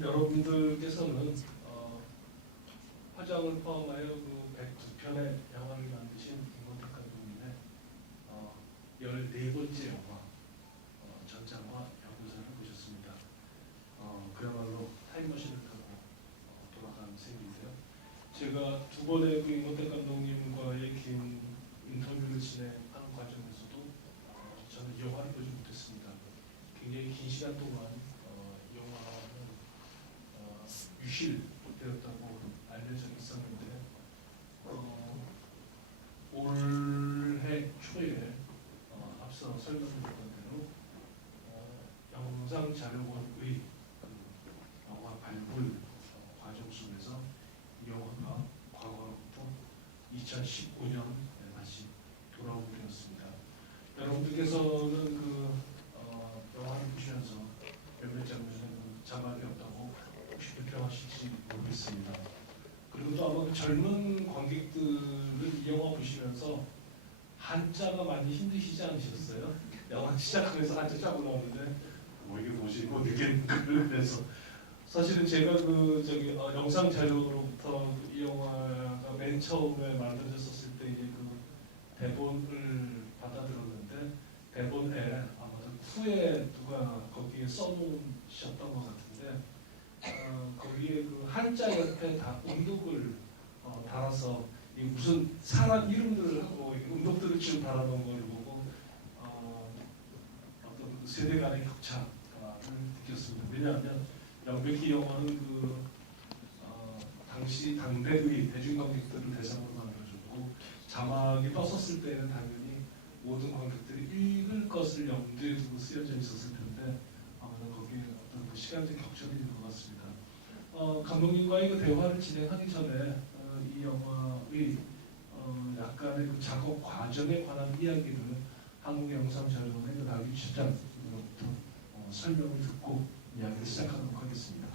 여러분들께서는 화장을 포함하여 그 109편의 영화를 만드신 김건택 감독님의 14번째 영화 전장화 연구소를 보셨습니다. 그야말로 타임머신을 타고 돌아가는 셈인데요. 제가 두 번의 그 김건택 감독님과의 긴 인터뷰를 진행하는 과정에서도 저는 이 영화를 보지 못했습니다. 굉장히 긴 시간 동안 이 영화는 유실되었다고 알려져 있었는데 올해 초에 앞서 설명드렸던 대로 영상자료원의 영화 발굴 과정 속에서 이 영화가 과거로부터 2015년에 다시 돌아오게 되었습니다. 여러분들께서는 그 영화를 보시면서 몇몇 장면에는 자막이 없다고 혹시 불평하실지 모르겠습니다. 그리고 또 아마 그 젊은 관객들은 이 영화 보시면서 한자가 많이 힘드시지 않으셨어요? 영화 시작하면서 한자 짜고 나오는데 이게 뭐지? 뭐 느끼는 그래서 사실은 제가 영상 자료로부터 이 영화가 맨 처음에 만들어졌을 때 이제 그 대본을 받아들었는데 대본에 아마도 후에 누가 거기에 써놓으셨던 것 같은데 거기에 그 한자 옆에 다 음독을 달아서 무슨 사람 이름들을 하고 음독들을 지금 달아놓은 걸 보고 어떤 세대 간의 격차를 느꼈습니다. 왜냐하면 명백히 영화는 당시 당대의 대중관객들을 대상으로 만들어졌고 자막이 떴었을 때는 당연히 모든 관객들이 읽을 것을 염두에 두고 쓰여져 있었을 텐데 아마도 거기에 어떤 그 시간적 격차가 있는 것 같습니다. 감독님과의 그 대화를 진행하기 전에 이 영화의 약간의 그 작업 과정에 관한 이야기를 한국영상자료원의 그 나규 실장으로부터 설명을 듣고 이야기를 시작하도록 하겠습니다.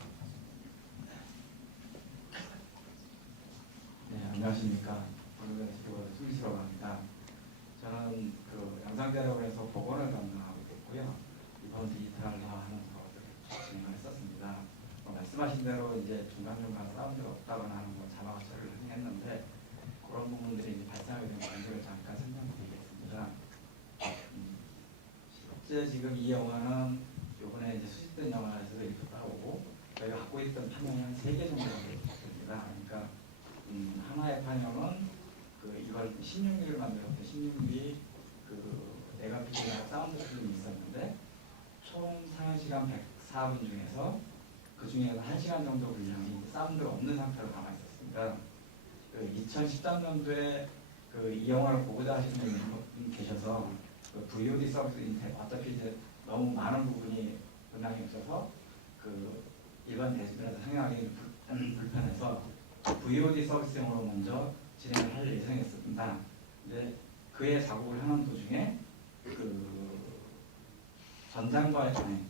네, 안녕하십니까. 오늘은 수리스라고 합니다. 저는 그 영상자료원에서 복원을 담당하고 있고요. 이번 디지털화하는 사업을 진행을 했었습니다. 말씀하신 대로 이제 중간중간 사운드가 없다거나 하는 거 자막 처리를 했는데 그런 부분들이 이제 발생하게 된 관계를 잠깐 설명드리겠습니다. 실제 지금 이 영화는 이번에 이제 수집된 영화에서 이렇게 따오고 저희가 갖고 있던 판형이 한 3개 정도 됩니다. 그러니까 하나의 판형은 이걸 16mm 만들었는데 16mm 내가 필름하고 사운드 필름이 있었는데 총 상영 시간 104분 중에서 그 중에서 1시간 정도 분량이 사운드가 없는 상태로 남아 있었습니다. 2013년도에 이 영화를 보고자 하시는 분이 계셔서 VOD 서비스인데 어차피 이제 너무 많은 부분이 분량이 없어서 일반 대중들한테 상영하기 불편해서 VOD 서비스용으로 먼저 진행을 할 예정이었습니다. 근데 그의 작업을 하는 도중에 전장과의 전행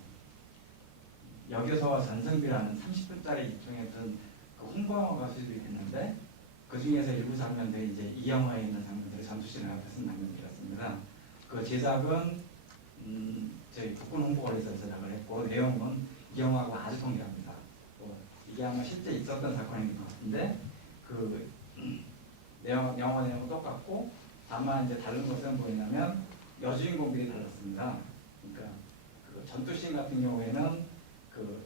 여교서와 전승비라는 30분짜리 일종의 홍보 영화가 수입이 됐는데 그 중에서 일부 장면들이 이제 이 영화에 있는 장면들이 전투씬을 앞에서 장면들이었습니다. 그 제작은 저희 국군 홍보관리에서 제작을 했고 내용은 이 영화하고 아주 동일합니다. 이게 아마 실제 있었던 사건인 것 같은데 영화 내용은 똑같고 다만 이제 다른 것은 뭐냐면 여주인공들이 달랐습니다. 그러니까 전투씬 같은 경우에는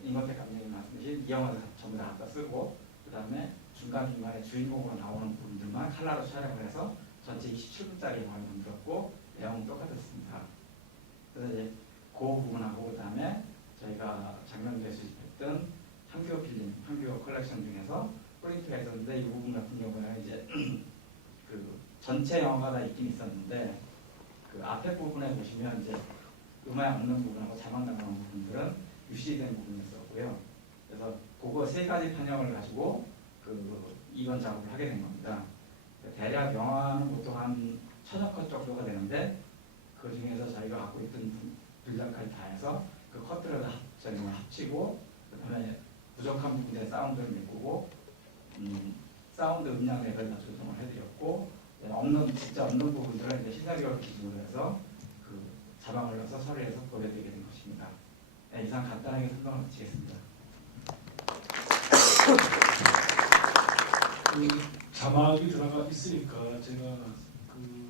임건택 감독님 말씀하신 이 영화도 전부 다 갖다 쓰고 그 다음에 중간중간에 주인공으로 나오는 부분들만 칼라로 촬영을 해서 전체 27분짜리 영화를 만들었고 내용은 똑같았습니다. 그래서 이제 그 부분하고 그 다음에 저희가 작년도에 수집했던 한규어 필름, 한규어 컬렉션 중에서 프린트가 있었는데 이 부분 같은 경우는 이제 전체 영화가 다 있긴 있었는데 앞에 부분에 보시면 이제 음악 없는 부분하고 자막 나가는 부분들은 유실된 부분이었고요. 그래서 그거 3가지 판형을 가지고 이번 작업을 하게 된 겁니다. 대략 영화는 보통 한 1000여 컷 정도가 되는데 그 중에서 저희가 갖고 있던 분량까지 다 해서 그 컷들을 다 합치고 그 다음에 부족한 부분에 사운드를 메꾸고 사운드 음량 렉을 다 조정을 해드렸고 진짜 없는 부분들은 이제 시나리오를 기준으로 해서 자막을 넣어서 처리해서 보여드리게 된 것입니다. 네, 이상 간단하게 설명을 마치겠습니다. 그 자막이 들어가 있으니까 제가 그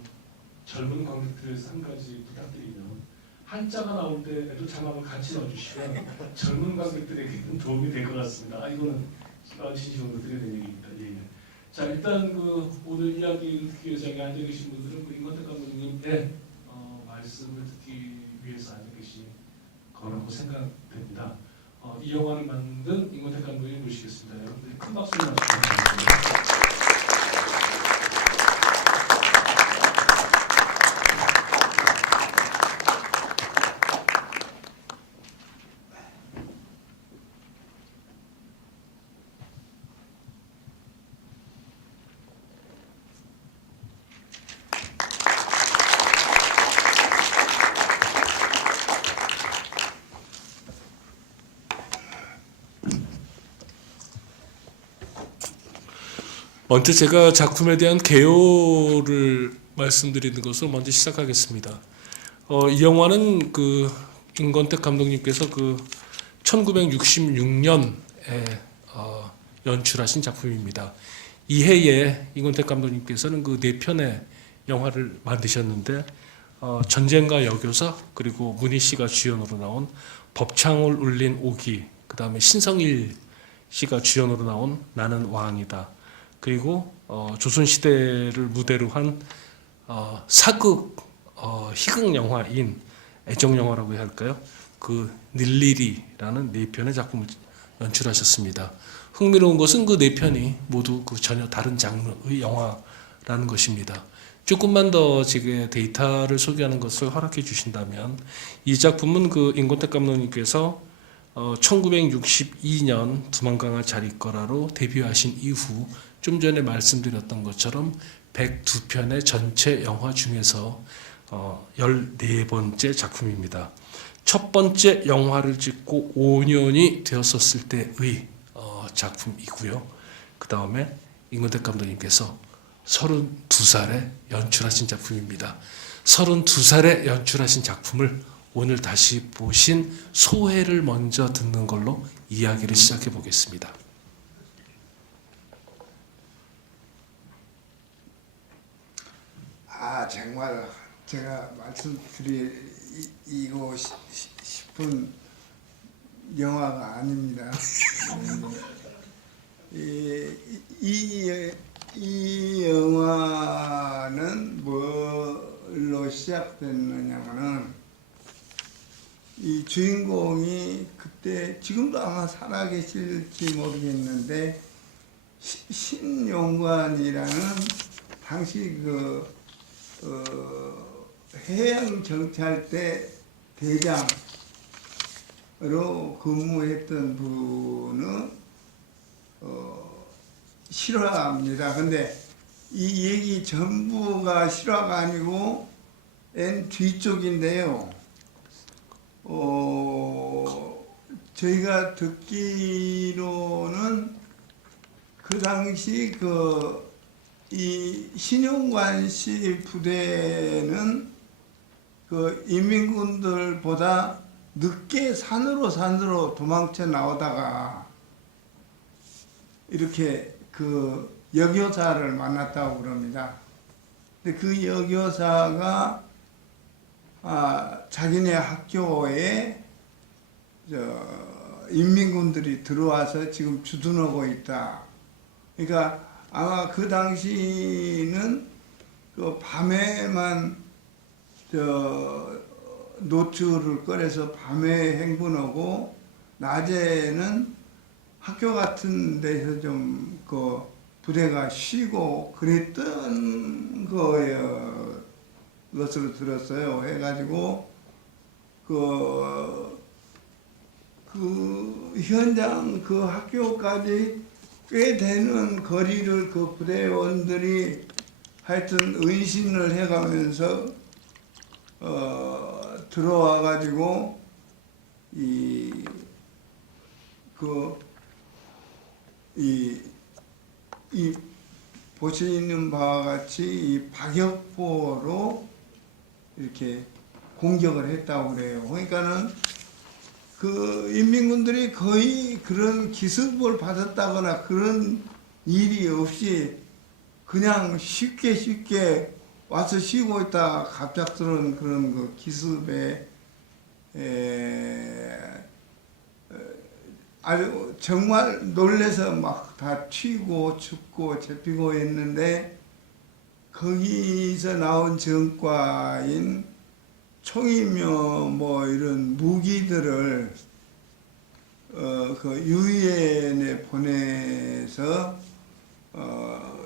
젊은 관객들에서 한 가지 부탁드리면 한자가 나올 때에도 자막을 같이 넣어주시면 젊은 관객들에게는 도움이 될 것 같습니다. 이거는 진심으로 드려야 되는 얘기입니다. 예. 자, 일단 그 오늘 이야기를 듣기 위해서 여기 앉아 계신 분들은 그 임권택 감독님의 말씀을 듣기 위해서 앉아 계신 거라고 생각됩니다. 이 영화를 만든 임권택 감독님 모시겠습니다. 여러분들 큰 박수 주시기 먼저 제가 작품에 대한 개요를 말씀드리는 것을 먼저 시작하겠습니다. 이 영화는 그 임권택 감독님께서 그 1966년에 연출하신 작품입니다. 이해에 임권택 감독님께서는 그 4편의 영화를 만드셨는데 전쟁과 여교사 그리고 문희 씨가 주연으로 나온 법창을 울린 오기, 그 다음에 신성일 씨가 주연으로 나온 나는 왕이다. 그리고 조선시대를 무대로 한 사극 희극 영화인 애정 영화라고 해야 할까요? 그 닐리리라는 4편의 작품을 연출하셨습니다. 흥미로운 것은 그 4편이 모두 그 전혀 다른 장르의 영화라는 것입니다. 조금만 더 제게 데이터를 소개하는 것을 허락해 주신다면 이 작품은 그 임권택 감독님께서 1962년 두만강을 자리거라로 데뷔하신 이후 좀 전에 말씀드렸던 것처럼 102편의 전체 영화 중에서 14번째 작품입니다. 첫 번째 영화를 찍고 5년이 되었었을 때의 작품이고요. 그 다음에 임권택 감독님께서 32살에 연출하신 작품입니다. 32살에 연출하신 작품을 오늘 다시 보신 소회를 먼저 듣는 걸로 이야기를 시작해 보겠습니다. 정말 제가 말씀드리고 싶은 영화가 아닙니다. 이 영화는 뭘로 시작됐느냐면은 이 주인공이 그때 지금도 아마 살아계실지 모르겠는데 신용관이라는 당시 해양정찰대 대장으로 근무했던 분은 실화입니다. 근데 이 얘기 전부가 실화가 아니고 맨 뒤쪽인데요. 저희가 듣기로는 그 당시 이 신용관 씨 부대는 그 인민군들보다 늦게 산으로 도망쳐 나오다가 이렇게 그 여교사를 만났다고 그럽니다. 근데 그 여교사가 자기네 학교에 인민군들이 들어와서 지금 주둔하고 있다. 그러니까 아마 그 당시는 그 밤에만 노출을 꺼내서 밤에 행군하고 낮에는 학교 같은 데서 좀 그 부대가 쉬고 그랬던 것으로 들었어요. 해가지고 그 현장 그 학교까지 꽤 되는 거리를 그 부대원들이 하여튼 은신을 해가면서 들어와가지고 이 보시는 바와 같이 이 박격포로 이렇게 공격을 했다고 그래요. 그러니까는 그 인민군들이 거의 그런 기습을 받았다거나 그런 일이 없이 그냥 쉽게 와서 쉬고 있다가 갑작스러운 그런 그 기습에 아주 정말 놀래서 막 다 튀고 죽고 잡히고 했는데 거기서 나온 전과인 총이며 뭐 이런 무기들을 그 유엔에 보내서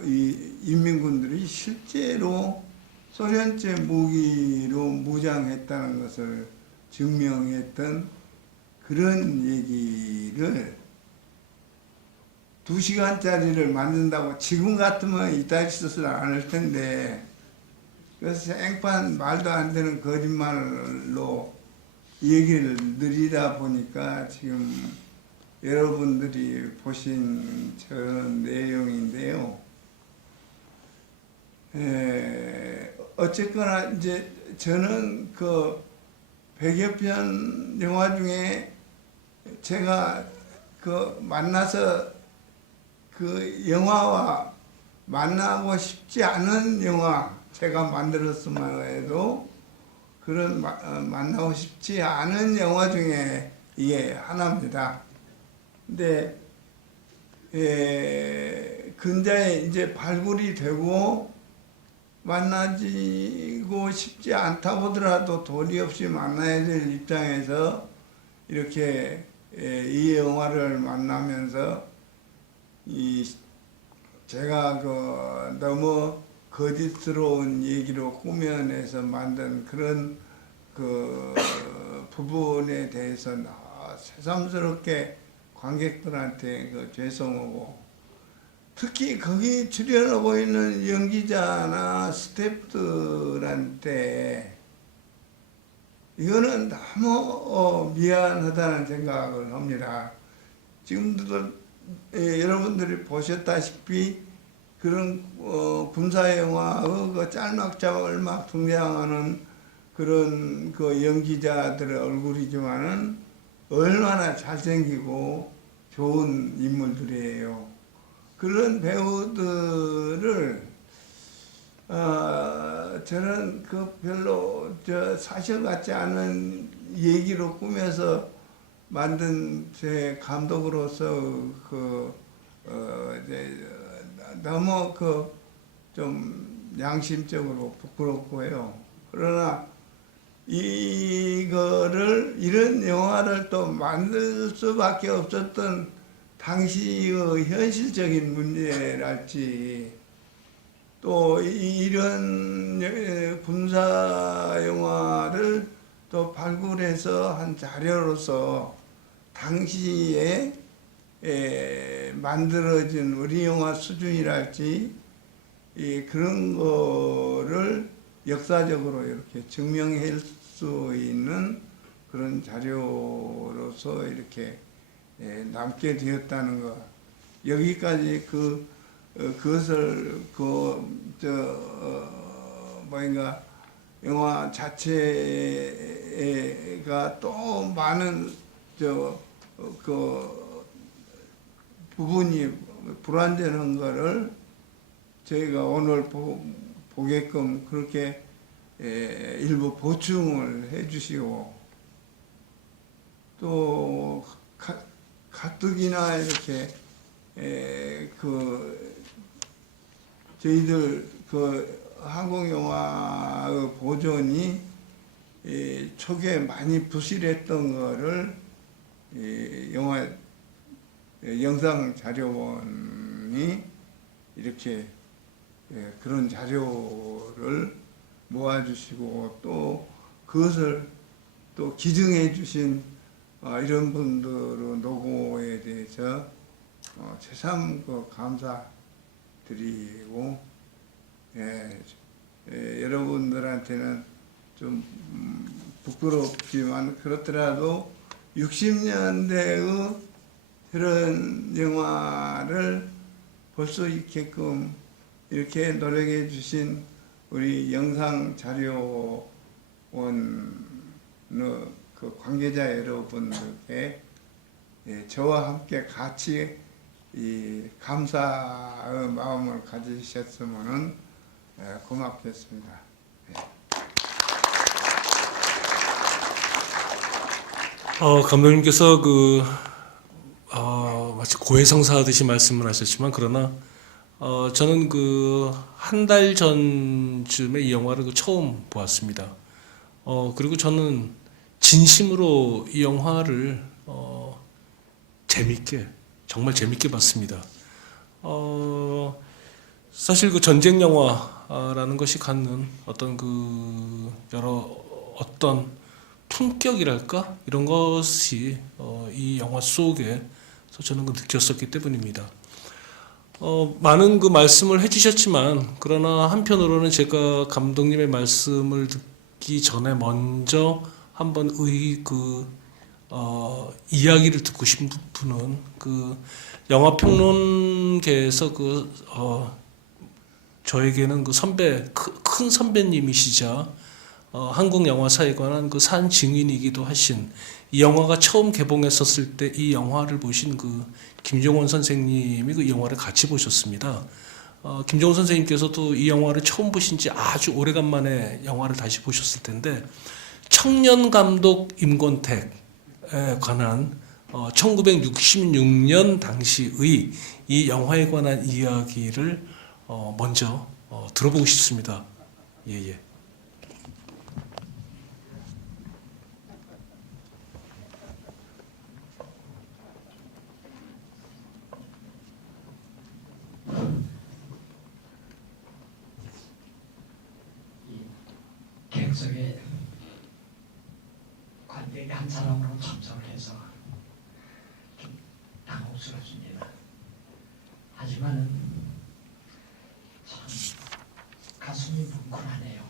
이 인민군들이 실제로 소련제 무기로 무장했다는 것을 증명했던 그런 얘기를 2시간짜리를 만든다고 지금 같으면 이따 짓을 안 할 텐데 그래서 생판 말도 안 되는 거짓말로 얘기를 늘리다 보니까 지금 여러분들이 보신 저런 내용인데요. 어쨌거나 이제 저는 그 100여 편 영화 중에 제가 그 만나서 그 영화와 만나고 싶지 않은 영화 제가 만들었으면 해도 그런 만나고 싶지 않은 영화 중에 이게 하나입니다. 근데 근자에 이제 발굴이 되고 만나지고 싶지 않다고 하더라도 도리 없이 만나야 될 입장에서 이렇게 이 영화를 만나면서 제가 그 너무 거짓스러운 얘기로 꾸며내서 만든 그런 그 부분에 대해서는 새삼스럽게 관객들한테 그 죄송하고 특히 거기 출연하고 있는 연기자나 스태프들한테 이거는 너무 미안하다는 생각을 합니다. 지금도 여러분들이 보셨다시피 그런 군사영화의 그 짤막짤막 등장하는 그런 그 연기자들의 얼굴이지만은 얼마나 잘생기고 좋은 인물들이에요. 그런 배우들을 저는 그 별로 사실 같지 않은 얘기로 꾸며서 만든 제 감독으로서 너무 좀 양심적으로 부끄럽고요. 그러나 이런 영화를 또 만들 수밖에 없었던 당시의 현실적인 문제랄지 또 이런 군사 영화를 또 발굴해서 한 자료로서 당시에 만들어진 우리 영화 수준이랄지 그런 거를 역사적으로 이렇게 증명할 수 있는 그런 자료로서 이렇게 남게 되었다는 것. 여기까지 그것을 영화 자체가 또 많은 부분이 불완전한 거를 저희가 오늘 보게끔 그렇게 일부 보충을 해주시고 또 가뜩이나 이렇게 저희들 한국 영화의 보존이 초기에 많이 부실했던 거를 영상 자료원이 이렇게 그런 자료를 모아주시고 또 그것을 또 기증해 주신 이런 분들의 노고에 대해서 새삼 감사드리고 여러분들한테는 좀 부끄럽지만 그렇더라도 60년대의 그런 영화를 볼 수 있게끔 이렇게 노력해 주신 우리 영상 자료원 그 관계자 여러분들께 저와 함께 같이 이 감사의 마음을 가지셨으면 고맙겠습니다. 감독님께서 마치 고해성사하듯이 말씀을 하셨지만 그러나 저는 한 달 전쯤에 이 영화를 처음 보았습니다. 그리고 저는 진심으로 이 영화를 정말 재밌게 봤습니다. 사실 전쟁 영화라는 것이 갖는 어떤 어떤 품격이랄까 이런 것이 이 영화 속에서 저는 느꼈었기 때문입니다. 많은 말씀을 해주셨지만 그러나 한편으로는 제가 감독님의 말씀을 듣기 전에 먼저 한번 이야기를 듣고 싶은 분은 영화 평론계에서 저에게는 큰 선배님이시자 한국 영화사에 관한 산 증인이기도 하신 이 영화가 처음 개봉했었을 때 이 영화를 보신 김종원 선생님이 이 영화를 같이 보셨습니다. 김종원 선생님께서도 이 영화를 처음 보신 지 아주 오래간만에 영화를 다시 보셨을 텐데 청년 감독 임권택에 관한 1966년 당시의 이 영화에 관한 이야기를 먼저 들어보고 싶습니다. 예. 객석에 관객이 한 사람으로 참석을 해서 좀 당혹스럽습니다. 하지만은 참 가슴이 뭉클하네요.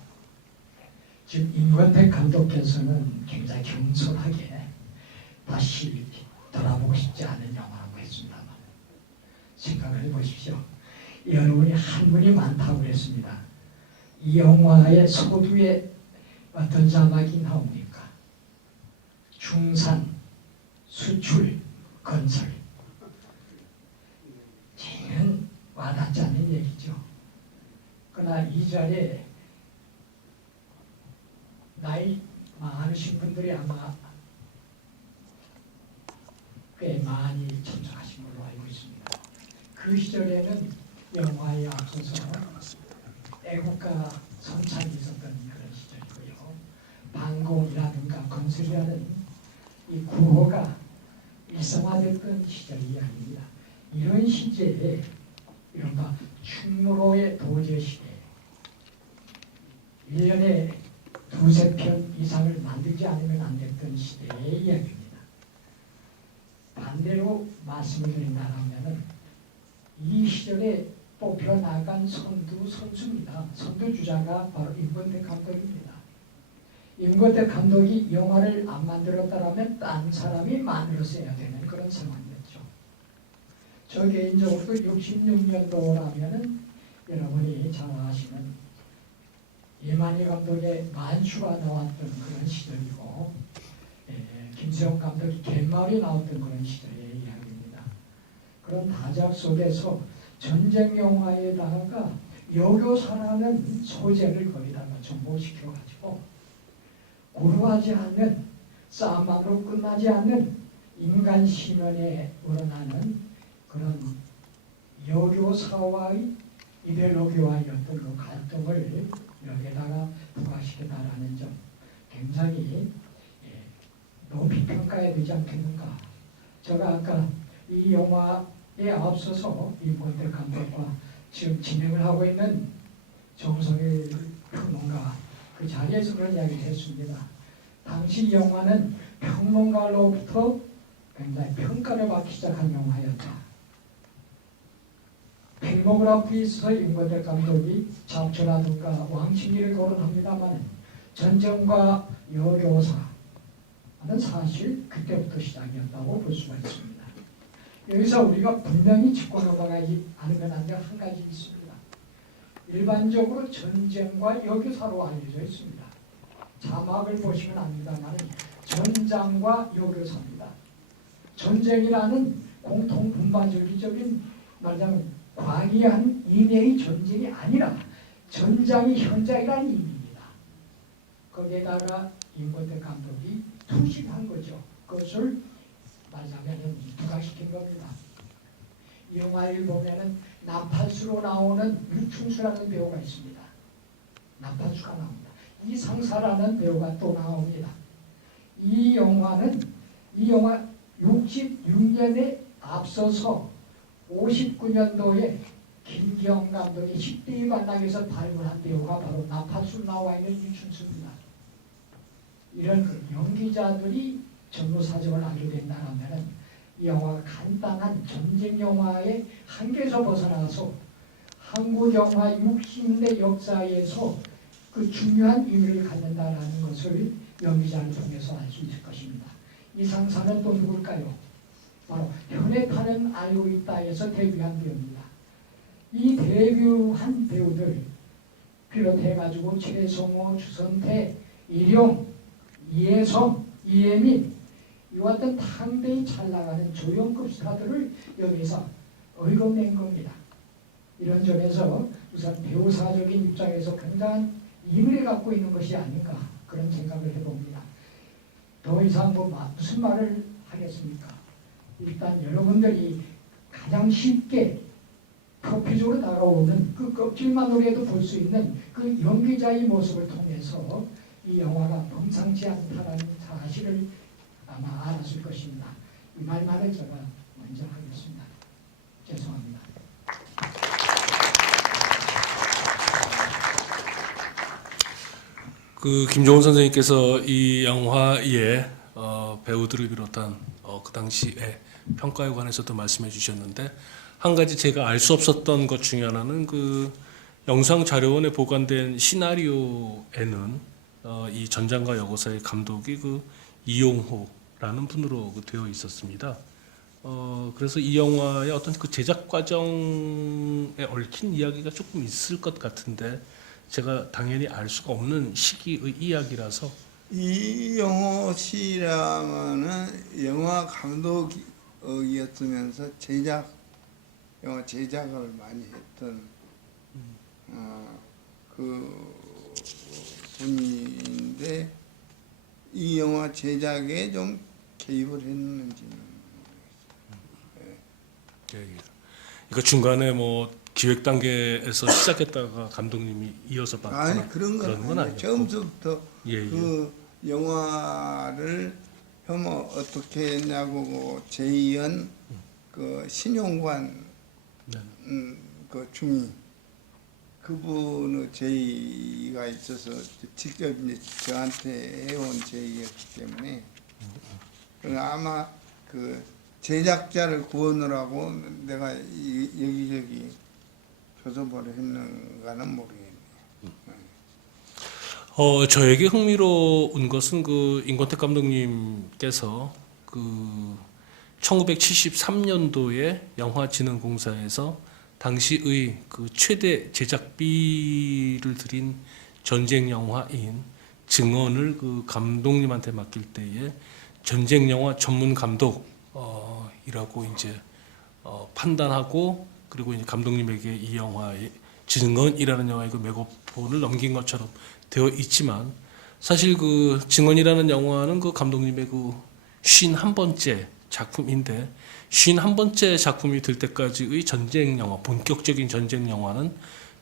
지금 임권택 감독께서는 굉장히 겸손하게 다시 돌아보고 싶지 않은 영화라고 했습니다만 생각을 해보십시오. 여러분이 한문이 많다고 그랬습니다. 이 영화의 서두에 어떤 자막이 나옵니까? 중산, 수출, 건설. 전혀 와닿지 않는 얘기죠. 그러나 이 자리에 나이 많으신 분들이 아마 꽤 많이 참석하신 걸로 알고 있습니다. 그 시절에는 영화에 앞서서 애국가 선창이 있었던 그런 시절이고요. 방공이라든가 건설이라는 이 구호가 일상화됐던 시절 이야기입니다. 이런 시제에 이른바 충무로의 도제 시대 1년에 두세 편 이상을 만들지 않으면 안 됐던 시대의 이야기입니다. 반대로 말씀을 드린다면 이 시절에 뽑혀나간 선두입니다. 선두주자가 바로 임권택 감독입니다. 임권택 감독이 영화를 안 만들었다면 딴 사람이 만들었어야 되는 그런 상황이었죠. 저 개인적으로 66년도라면 여러분이 잘 아시는 이만희 감독의 만추가 나왔던 그런 시절이고 김세용 감독이 갯마을이 나왔던 그런 시절의 이야기입니다. 그런 다작 속에서 전쟁 영화에다가 여교사라는 소재를 거기다가 접목시켜가지고 고루하지 않는 싸움만으로 끝나지 않는 인간 심연에 우러나는 그런 여교사와의 이데올로기와의 어떤 그 갈등을 여기에다가 부과시켰다라는 점 굉장히 높이 평가해야 되지 않겠는가. 제가 아까 이 영화에 앞서서 임권택 감독과 지금 진행을 하고 있는 정성일 평론가 그 자리에서 그런 이야기를 했습니다. 당시 영화는 평론가로부터 굉장히 평가를 받기 시작한 영화였다. 필모그래피에서 임권택 감독이 잡초라든가 왕칭리를 거론합니다만 전쟁과 여교사는 사실 그때부터 시작이었다고 볼 수가 있습니다. 여기서 우리가 분명히 짚고 넘어가지 않으면 안 될 한 가지 있습니다. 일반적으로 전쟁과 여교사로 알려져 있습니다. 자막을 보시면 압니다만 전장과 요교사입니다. 전쟁이라는 공통 분반주의적인 말하자면 광의한 이내의 전쟁이 아니라 전장이 현장이라는 의미입니다. 거기에다가 임권택 감독이 투신한 거죠. 그것을 말하자면 부각시킨 겁니다. 이 영화를 보면은 나팔수로 나오는 유충수라는 배우가 있습니다. 나팔수가 나옵니다. 이상사라는 배우가 또 나옵니다. 이 영화 66년에 앞서서 59년도에 김기영 감독이 10대의 관람에서 발굴한 배우가 바로 나팔수 나와 있는 유충수입니다. 이런 연기자들이 전후 사정을 알게 된다면 이 영화가 간단한 전쟁 영화의 한계에서 벗어나서 한국 영화 60대 역사에서 그 중요한 의미를 갖는다는 것을 연기자를 통해서 알 수 있을 것입니다. 이 상사는 또 누굴까요? 바로 현해탄은 알고 있다에서 데뷔한 배우입니다. 이 데뷔한 배우들 비롯해가지고 최성호, 주선태, 이룡, 이혜성, 이혜민 이와 같은 당대에 잘 나가는 조연급 스타들을 여기서 의논낸 겁니다. 이런 점에서 우선 배우사적인 입장에서 굉장한 의미를 갖고 있는 것이 아닌가 그런 생각을 해봅니다. 더 이상 무슨 말을 하겠습니까? 일단 여러분들이 가장 쉽게 표피적으로 다가오는 그 껍질만으로도 볼 수 있는 그 연기자의 모습을 통해서 이 영화가 범상치 않다는 사실을 아마 알았을 것입니다. 이 말만을 제가 먼저 하겠습니다. 죄송합니다. 그 김종훈 선생님께서 이 영화의 배우들을 비롯한 그 당시에 평가에 관해서도 말씀해 주셨는데 한 가지 제가 알 수 없었던 것 중에 하나는 그 영상 자료원에 보관된 시나리오에는 이 전장과 여고사의 감독이 그 이용호라는 분으로 되어 있었습니다. 그래서 이 영화의 어떤 그 제작 과정에 얽힌 이야기가 조금 있을 것 같은데 제가 당연히 알 수가 없는 시기의 이야기라서 이용호 씨라면은 영화 감독이었으면서 영화 제작을 많이 했던 그 분인데 이 영화 제작에 좀 개입을 했는지는 모르겠어요. 그러니까 중간에 뭐 기획 단계에서 시작했다가 감독님이 이어서 아니 봤거나 그런 건 아니에요. 처음부터 그 영화를 어떻게 했냐고 제이연 그 신용관 그 중위 그분의 제의가 있어서 직접 이제 저한테 해온 제의였기 때문에 아마 그 제작자를 구하느라고 내가 여기저기 교섭을 했는가는 모르겠네요. 저에게 흥미로운 것은 그 임권택 감독님께서 그 1973년도에 영화진흥공사에서 당시의 그 최대 제작비를 들인 전쟁 영화인 증언을 그 감독님한테 맡길 때에 전쟁 영화 전문 감독이라고 이제 판단하고 그리고 이제 감독님에게 이 영화의 증언이라는 영화의 그 메가폰을 넘긴 것처럼 되어 있지만 사실 그 증언이라는 영화는 그 감독님의 그 51번째 작품인데 51번째 작품이 될 때까지의 전쟁 영화, 본격적인 전쟁 영화는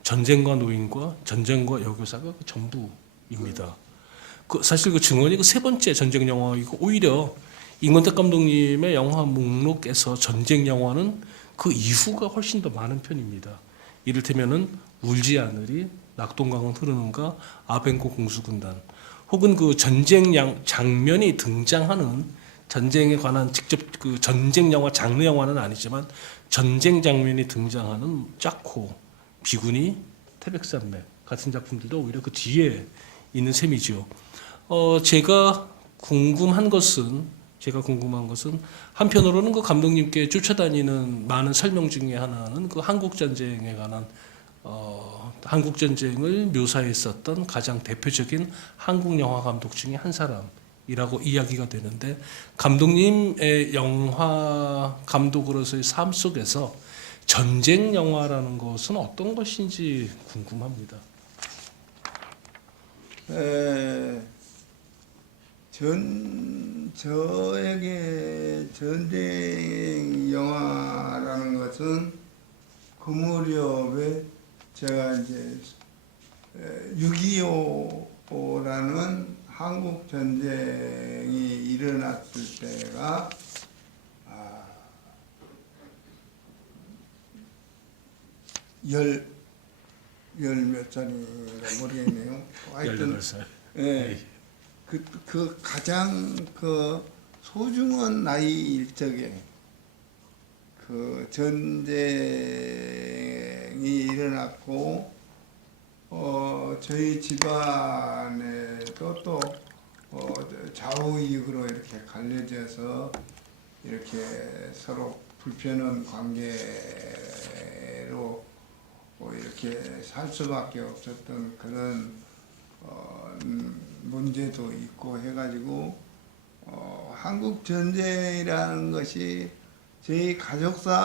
전쟁과 노인과 전쟁과 여교사가 그 전부입니다. 사실 그 증언이 그 세 번째 전쟁 영화이고 오히려 임권택 감독님의 영화 목록에서 전쟁 영화는 그 이후가 훨씬 더 많은 편입니다. 이를테면은 울지 않으리, 낙동강은 흐르는가, 아벤코 공수군단, 혹은 그 전쟁 장면이 등장하는 전쟁에 관한 직접 그 전쟁 영화 장르 영화는 아니지만 전쟁 장면이 등장하는 짜코, 비구니, 태백산맥 같은 작품들도 오히려 그 뒤에 있는 셈이죠. 제가 궁금한 것은 한편으로는 그 감독님께 쫓아다니는 많은 설명 중에 하나는 그 한국 전쟁에 관한 한국 전쟁을 묘사했었던 가장 대표적인 한국 영화 감독 중에 한 사람이 이라고 이야기가 되는데 감독님의 영화 감독으로서의 삶 속에서 전쟁 영화라는 것은 어떤 것인지 궁금합니다. 저에게 전쟁 영화라는 것은 그 무렵에 제가 이제 6.25라는 한국 전쟁이 일어났을 때가 열 몇 살인가 모르겠네요. 하여튼 18살. 예, 그 가장 그 소중한 나이일 적에 그 전쟁이 일어났고 저희 집안에도 또 좌우익으로 이렇게 갈려져서 이렇게 서로 불편한 관계로 이렇게 살 수밖에 없었던 그런 문제도 있고 해가지고 한국 전쟁이라는 것이 저희 가족사에도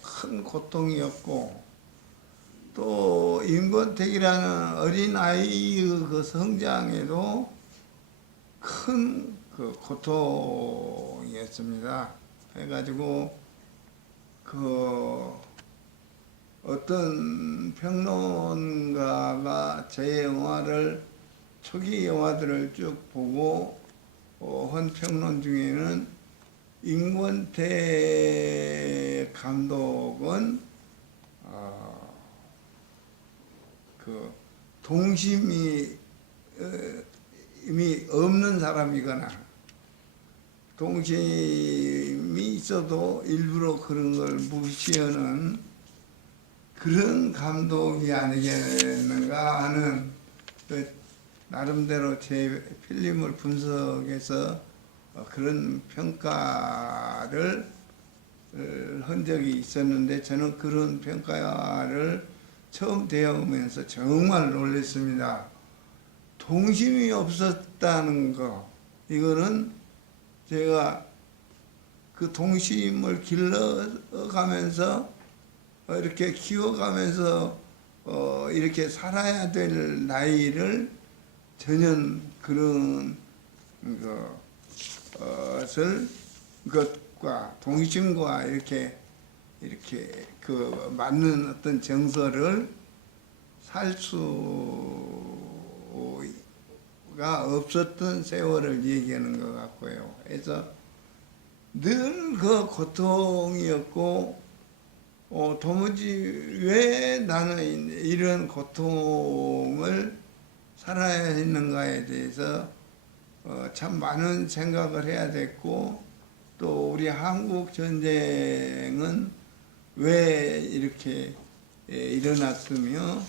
큰 고통이었고 또 임권택이라는 어린 아이의 그 성장에도 큰 그 고통이었습니다. 해가지고 그 어떤 평론가가 제 영화를 초기 영화들을 쭉 보고 한 평론 중에는 임권택 감독은 그 동심이 이미 없는 사람이거나 동심이 있어도 일부러 그런 걸 무시하는 그런 감독이 아니겠는가 하는 그 나름대로 제 필름을 분석해서 그런 평가를 한 적이 있었는데 저는 그런 평가를 처음 대하면서 정말 놀랐습니다. 동심이 없었다는 거, 이거는 제가 그 동심을 길러가면서 이렇게 키워가면서 이렇게 살아야 될 나이를 전혀 그런 것과 동심과 이렇게 그 맞는 어떤 정서를 살 수가 없었던 세월을 얘기하는 것 같고요. 그래서 늘 그 고통이었고 도무지 왜 나는 이런 고통을 살아야 했는가에 대해서 참 많은 생각을 해야 됐고 또 우리 한국 전쟁은 왜 이렇게 일어났으며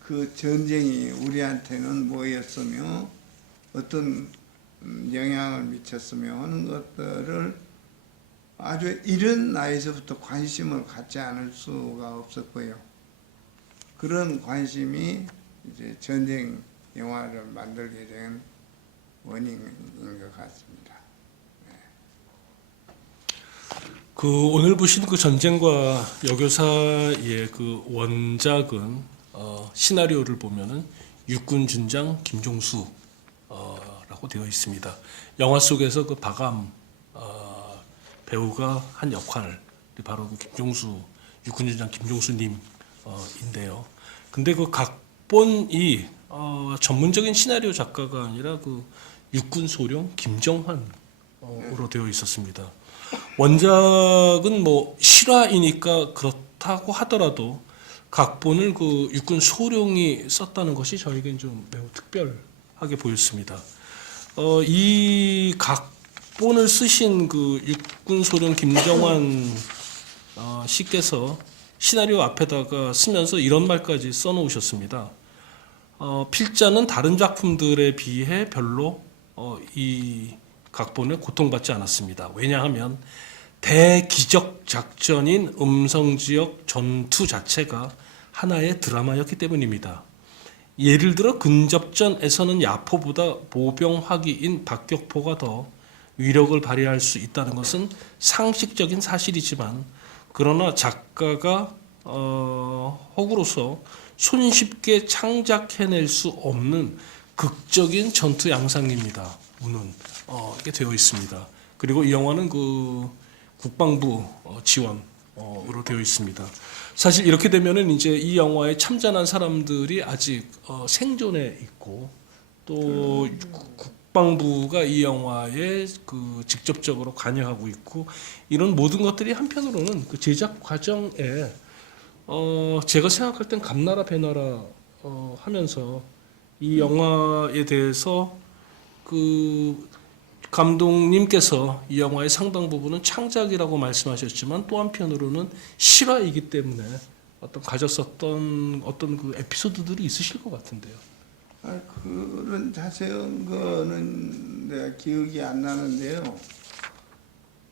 그 전쟁이 우리한테는 뭐였으며 어떤 영향을 미쳤으며 하는 것들을 아주 이른 나이에서부터 관심을 갖지 않을 수가 없었고요. 그런 관심이 이제 전쟁 영화를 만들게 된 원인인 것 같습니다. 그 오늘 보신 그 전쟁과 여교사의 그 원작은 시나리오를 보면은 육군 준장 김종수 라고 되어 있습니다. 영화 속에서 그 박암 배우가 한 역할 바로 그 김종수 육군 준장 김종수님인데요. 근데 그 각본이 전문적인 시나리오 작가가 아니라 그 육군 소령 김정환으로 되어 있었습니다. 원작은 뭐 실화이니까 그렇다고 하더라도 각본을 그 육군 소령이 썼다는 것이 저에겐 좀 매우 특별하게 보였습니다. 이 각본을 쓰신 그 육군 소령 김정환 씨께서 시나리오 앞에다가 쓰면서 이런 말까지 써놓으셨습니다. 필자는 다른 작품들에 비해 별로 이 각본에 고통받지 않았습니다. 왜냐하면 대기적 작전인 음성지역 전투 자체가 하나의 드라마였기 때문입니다. 예를 들어 근접전에서는 야포보다 보병화기인 박격포가 더 위력을 발휘할 수 있다는 것은 상식적인 사실이지만, 그러나 작가가 허구로서 손쉽게 창작해낼 수 없는 극적인 전투 양상입니다. 우는 이렇게 되어 있습니다. 그리고 이 영화는 그 국방부 지원으로 되어 있습니다. 사실 이렇게 되면은 이제 이 영화에 참전한 사람들이 아직 생존해 있고, 또 국방부가 이 영화에 그 직접적으로 관여하고 있고, 이런 모든 것들이 한편으로는 그 제작 과정에 제가 생각할 땐 감나라 배나라 하면서 이 영화에 대해서 그 감독님께서 이 영화의 상당 부분은 창작이라고 말씀하셨지만, 또 한편으로는 실화이기 때문에 어떤 가졌었던 어떤 그 에피소드들이 있으실 것 같은데요. 그런 자세한 거는 내가 기억이 안 나는데요.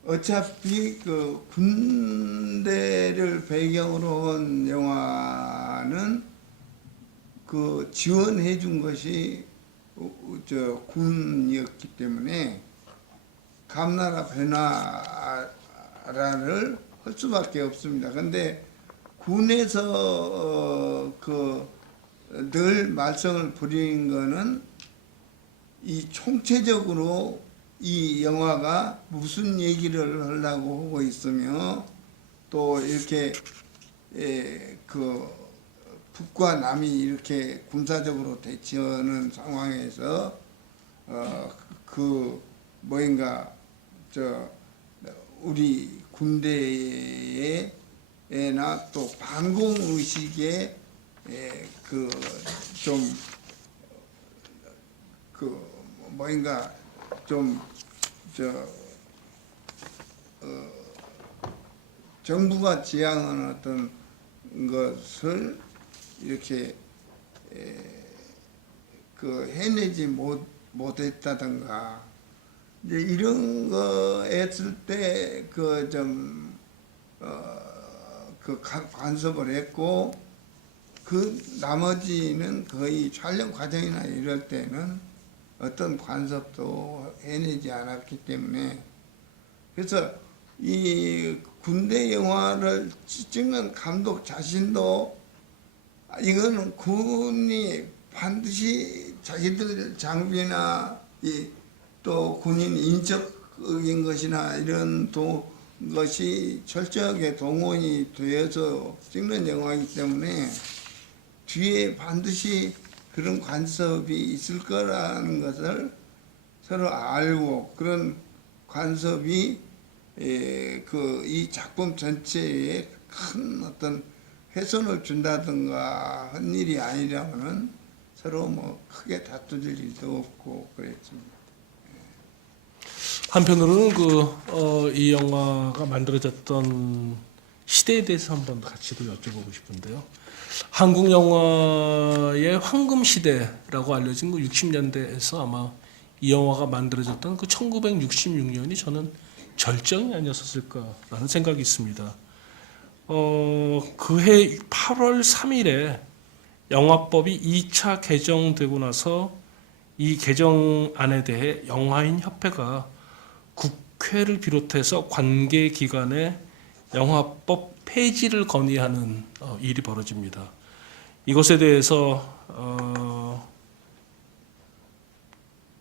어차피 그 군대를 배경으로 한 영화는 그 지원해 준 것이 저 군이었기 때문에 감나라 배나라를 할 수밖에 없습니다. 근데 군에서 늘 말썽을 부리는 거는 이 총체적으로 이 영화가 무슨 얘기를 하려고 하고 있으며, 또 이렇게 그 북과 남이 이렇게 군사적으로 대치하는 상황에서 그 뭐인가 저 우리 군대에나 또 반공 의식에 그 좀 그 뭐인가 좀 정부가 지향하는 어떤 것을 이렇게 그 해내지 못했다든가, 이제 이런 거 했을 때 그 좀 그 간섭을 했고, 그 나머지는 거의 촬영 과정이나 이럴 때는 어떤 간섭도 해내지 않았기 때문에, 그래서 이 군대 영화를 찍는 감독 자신도 이거는 군이 반드시 자기들 장비나 또 군인 인적인 것이나 이런 것이 철저하게 동원이 되어서 찍는 영화이기 때문에 뒤에 반드시 그런 간섭이 있을 거라는 것을 서로 알고, 그런 간섭이 이 작품 전체에 큰 어떤 훼손을 준다든가 한 일이 아니라면은 서로 뭐 크게 다툴 일도 없고 그랬습니다. 한편으로는 이 영화가 만들어졌던 시대에 대해서 한번 같이 도 여쭤보고 싶은데요. 한국 영화의 황금 시대라고 알려진 그 60년대에서 아마 이 영화가 만들어졌던 그 1966년이 저는 절정이 아니었을까라는 생각이 있습니다. 그해 8월 3일에 영화법이 2차 개정되고 나서 이 개정안에 대해 영화인 협회가 국회를 비롯해서 관계 기관에 영화법 폐지를 건의하는 일이 벌어집니다. 이것에 대해서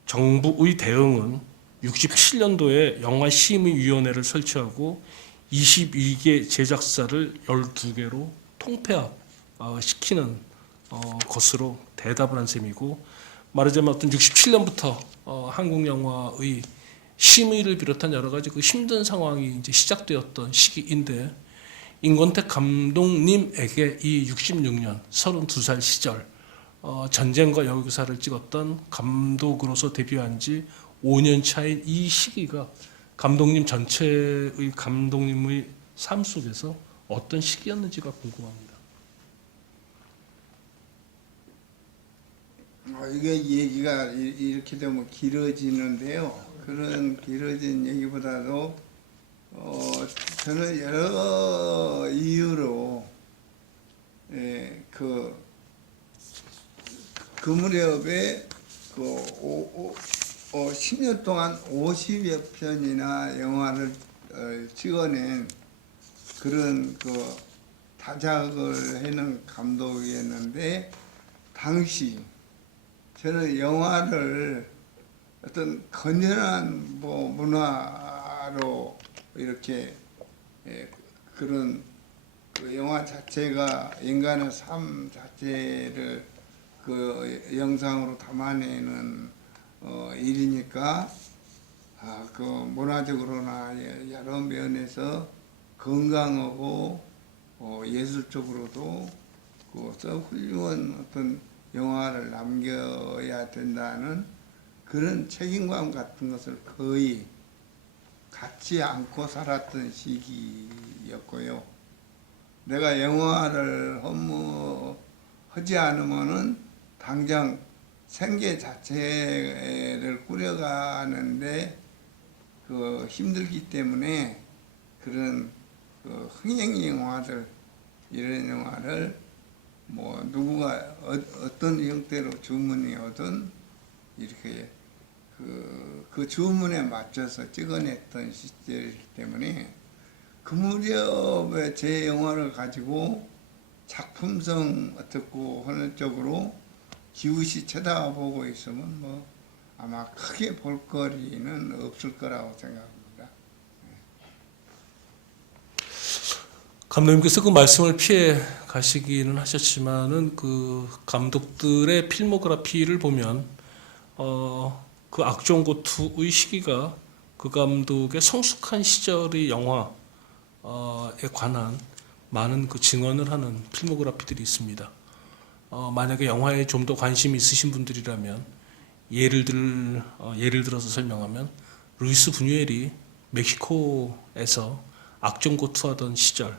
정부의 대응은 67년도에 영화심의위원회를 설치하고 22개 제작사를 12개로 통폐합시키는 것으로 대답을 한 셈이고, 말하자면 어떤 67년부터 한국 영화의 심의를 비롯한 여러 가지 그 힘든 상황이 이제 시작되었던 시기인데, 임권택 감독님에게 이 66년 32살 시절 전쟁과 여기사를 찍었던 감독으로서 데뷔한 지 5년 차인 이 시기가 감독님 전체의 감독님의 삶 속에서 어떤 시기였는지가 궁금합니다. 이게 얘기가 이렇게 되면 길어지는데요. 그런 길어진 얘기보다도 저는 여러 이유로 그 그 무렵에 10년 동안 50여 편이나 영화를 찍어낸 그런 다작을 해는 감독이었는데, 당시 저는 영화를 어떤 건전한 문화로 이렇게 그런 그 영화 자체가 인간의 삶 자체를 그 영상으로 담아내는 일이니까 그 문화적으로나 여러 면에서 건강하고 예술적으로도 훌륭한 어떤 영화를 남겨야 된다는 그런 책임감 같은 것을 거의 갖지 않고 살았던 시기였고요. 내가 영화를 허무하지 않으면은 당장 생계 자체를 꾸려가는데 힘들기 때문에 그런 흥행 영화들, 이런 영화를 누구가 어떤 형태로 주문이 오든 이렇게 그 주문에 맞춰서 찍어냈던 시절이기 때문에 그 무렵에 제 영화를 가지고 작품성 어떻고 하는 쪽으로 기웃이 쳐다보고 있으면 아마 크게 볼거리는 없을 거라고 생각합니다. 감독님께서 그 말씀을 피해 가시기는 하셨지만은 그 감독들의 필모그래피를 보면 그 악종고투의 시기가 그 감독의 성숙한 시절의 영화에 관한 많은 그 증언을 하는 필모그래피들이 있습니다. 만약에 영화에 좀 더 관심이 있으신 분들이라면 예를 들어서 설명하면 루이스 부뉴엘이 멕시코에서 악종고투하던 시절,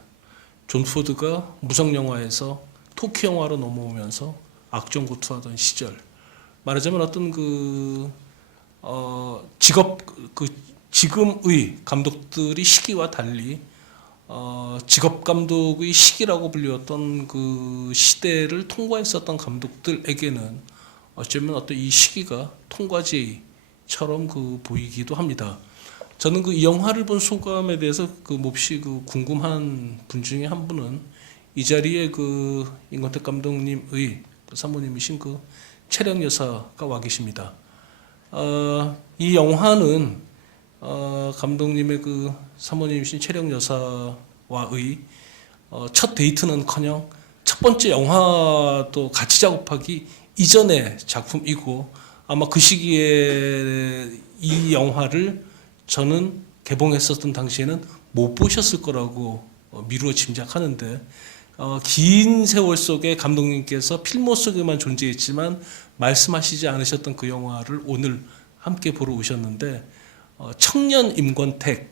존 포드가 무성영화에서 토끼 영화로 넘어오면서 악종고투하던 시절, 말하자면 어떤 지금의 감독들이 시기와 달리 직업 감독의 시기라고 불렸던 그 시대를 통과했었던 감독들에게는 어쩌면 어떤 이 시기가 통과제처럼 보이기도 합니다. 저는 이 영화를 본 소감에 대해서 몹시 궁금한 분 중에 한 분은 이 자리에 임권택 감독님의 사모님이신 채령 여사가 와 계십니다. 이 영화는 감독님의 사모님이신 채령 여사와의 첫 데이트는커녕 첫 번째 영화도 같이 작업하기 이전의 작품이고, 아마 그 시기에 이 영화를 저는 개봉했었던 당시에는 못 보셨을 거라고 미루어 짐작하는데, 긴 세월 속에 감독님께서 필모 속에만 존재했지만 말씀하시지 않으셨던 그 영화를 오늘 함께 보러 오셨는데, 청년 임권택의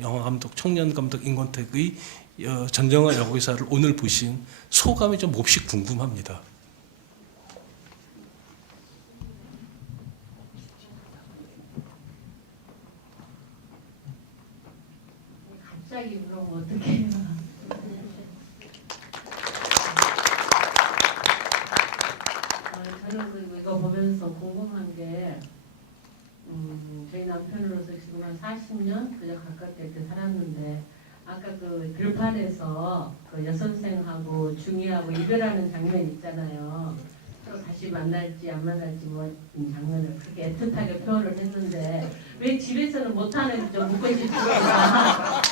영화 감독, 청년 감독 임권택의 전정아 여고사를 오늘 보신 소감이 좀 몹시 궁금합니다. 갑자기 물어보면 어떡해요. 저는 이거 보면서 궁금한 게 저희 남편으로서 지금 한 40년 그저 가깝게 이렇게 살았는데, 아까 들판에서 여선생하고 중이하고 이별하는 장면 있잖아요. 또 다시 만날지 안 만날지 장면을 그렇게 애틋하게 표현을 했는데 왜 집에서는 못하는지 좀 묻고 싶습니다.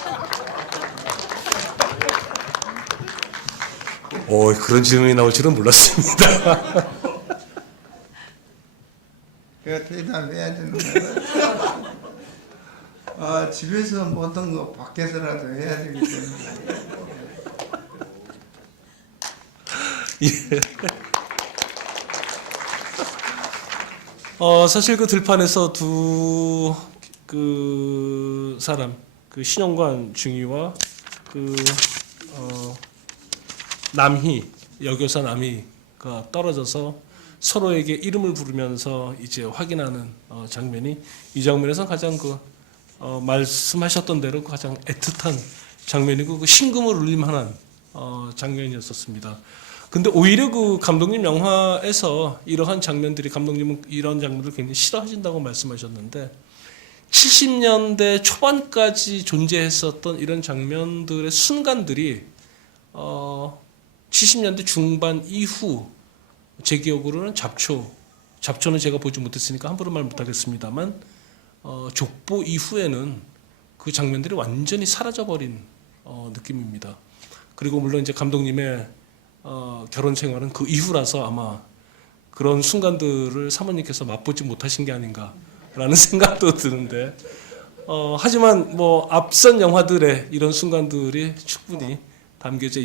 그런 질문이 나올 줄은 몰랐습니다. 제가 대답해야 되는 거예요. 집에서 못한 거 밖에서라도 해야 되기 때문에. 예. 사실 들판에서 두 사람, 신영관 중위와 남희, 여교사 남희가 떨어져서 서로에게 이름을 부르면서 이제 확인하는 장면이, 이 장면에서 가장 말씀하셨던 대로 가장 애틋한 장면이고 신금을 울림하는 장면이었었습니다. 근데 오히려 그 감독님 영화에서 이러한 장면들이 감독님은 이런 장면들을 굉장히 싫어하신다고 말씀하셨는데 70년대 초반까지 존재했었던 이런 장면들의 순간들이 70년대 중반 이후 제 기억으로는 잡초는 제가 보지 못했으니까 함부로 말 못하겠습니다만 족보 이후에는 그 장면들이 완전히 사라져버린 느낌입니다. 그리고 물론 이제 감독님의 결혼 생활은 그 이후라서 아마 그런 순간들을 사모님께서 맛보지 못하신 게 아닌가라는 생각도 드는데 하지만 뭐 앞선 영화들의 이런 순간들이 충분히 담겨져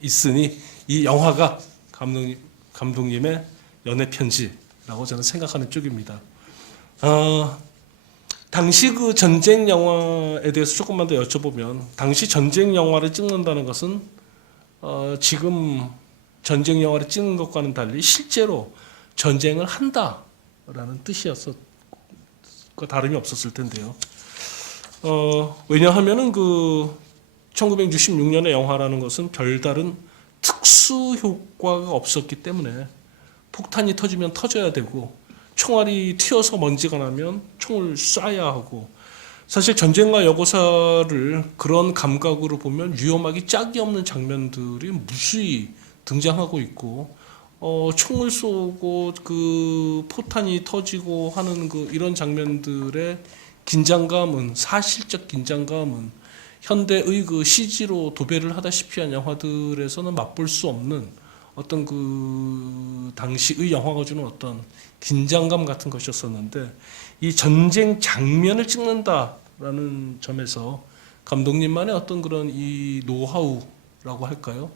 있으니 이 영화가 감독님의 연애 편지라고 저는 생각하는 쪽입니다. 당시 그 전쟁 영화에 대해서 조금만 더 여쭤보면 당시 전쟁 영화를 찍는다는 것은 지금 전쟁 영화를 찍는 것과는 달리 실제로 전쟁을 한다라는 뜻이었었고 다름이 없었을 텐데요. 왜냐하면은 그 1966년의 영화라는 것은 별다른 특수 효과가 없었기 때문에 폭탄이 터지면 터져야 되고 총알이 튀어서 먼지가 나면 총을 쏴야 하고 사실 전쟁과 여고사를 그런 감각으로 보면 위험하기 짝이 없는 장면들이 무수히 등장하고 있고 총을 쏘고 그 포탄이 터지고 하는 그 이런 장면들의 긴장감은 사실적 긴장감은 현대의 그 CG로 도배를 하다시피 한 영화들에서는 맛볼 수 없는 어떤 그 당시의 영화가 주는 어떤 긴장감 같은 것이었었는데 이 전쟁 장면을 찍는다라는 점에서 감독님만의 어떤 그런 이 노하우라고 할까요?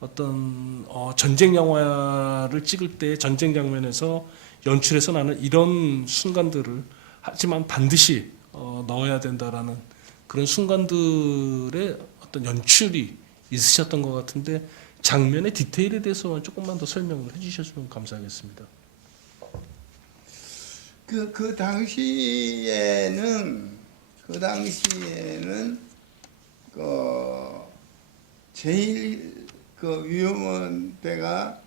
어떤 전쟁 영화를 찍을 때 전쟁 장면에서 연출해서 나는 이런 순간들을 하지만 반드시 넣어야 된다라는 그런 순간들의 어떤 연출이 있으셨던 것 같은데 장면의 디테일에 대해서만 조금만 더 설명을 해주셨으면 감사하겠습니다. 그 당시에는 제일 위험한 때가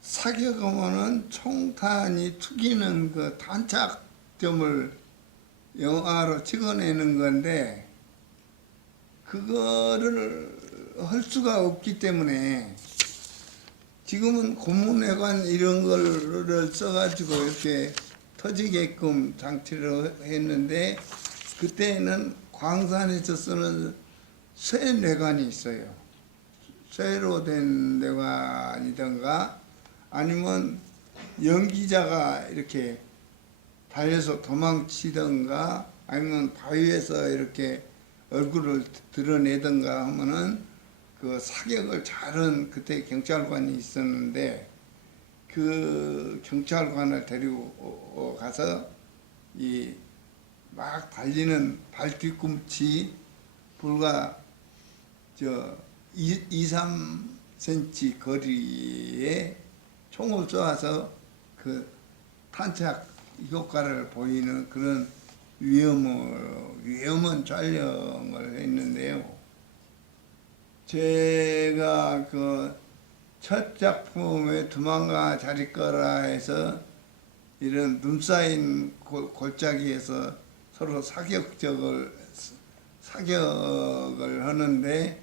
사격하면은 총탄이 튀기는 그 탄착점을 영화로 찍어내는 건데 그거를 할 수가 없기 때문에 지금은 고문회관 이런 거를 써가지고 이렇게 터지게끔 장치를 했는데 그때는 광산에서 쓰는 쇠뇌관이 있어요. 쇠로 된 뇌관이든가 아니면 연기자가 이렇게 달려서 도망치든가 아니면 바위에서 이렇게 얼굴을 드러내든가 하면은 그 사격을 잘한 그때 경찰관이 있었는데 그 경찰관을 데리고 가서 이 막 달리는 발 뒤꿈치 불과 2-3cm 거리에 총을 쏘아서 그 탄착 효과를 보이는 그런 위험한 촬영을 했는데요. 제가 그 첫 작품에 두만가 자리거라 해서 이런 눈 쌓인 골짜기에서 서로 사격을 하는데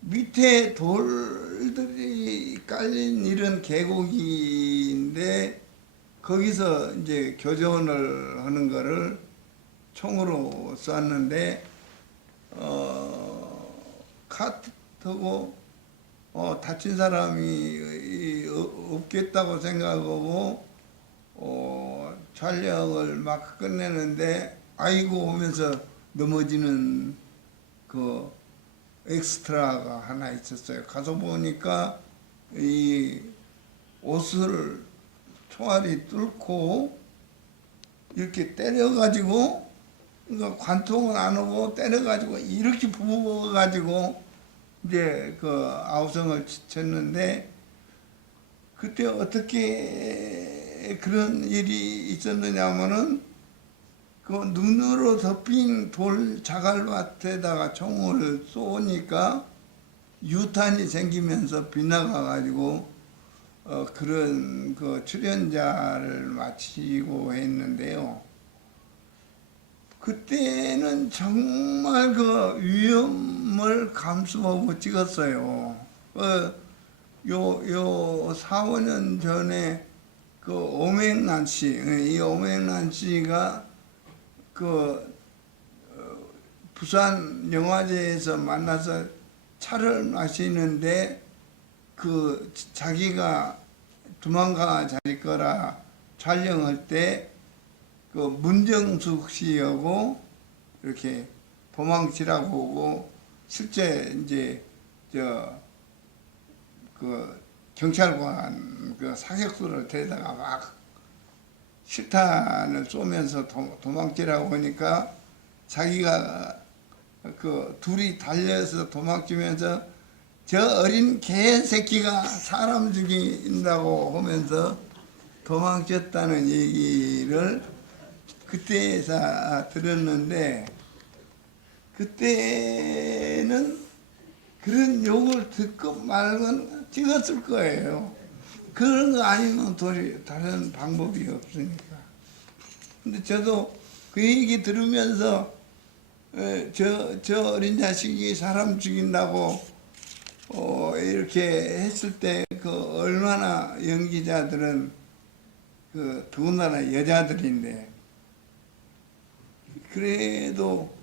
밑에 돌들이 깔린 이런 계곡인데 거기서 이제 교전을 하는 거를 총으로 쐈는데 카트고 다친 사람이 없겠다고 생각하고 촬영을 막 끝내는데 아이고 하면서 넘어지는 그 엑스트라가 하나 있었어요. 가서 보니까 이 옷을 총알이 뚫고 이렇게 때려가지고 그러니까 관통은 안 오고 때려가지고 이렇게 부어가지고 이제 그 아우성을 쳤는데 그때 어떻게 그런 일이 있었느냐면은 그 눈으로 덮인 돌 자갈밭에다가 총을 쏘니까 유탄이 생기면서 빗나가 가지고 그런 그 출연자를 마치고 했는데요. 그때는 정말 그 위험을 감수하고 찍었어요. 요 4, 5년 전에 그 오맹란 씨, 이 오맹란 씨가 그 부산 영화제에서 만나서 차를 마시는데 그 자기가 도망가 잘 거라 촬영할 때 그 문정숙 씨하고 이렇게 도망치라고 오고 실제 이제 그 경찰관 그 사격수를 데려다가 막 실탄을 쏘면서 도망치라고 하니까 자기가 그 둘이 달려서 도망치면서 저 어린 개새끼가 사람 죽인다고 하면서 도망쳤다는 얘기를 그때서 들었는데 그때는 그런 욕을 듣고 말건 찍었을 거예요. 그런 거 아니면 다른 방법이 없으니까. 근데 저도 그 얘기 들으면서 저 어린 자식이 사람 죽인다고 이렇게 했을 때 그 얼마나 연기자들은 그 더군다나 여자들인데 그래도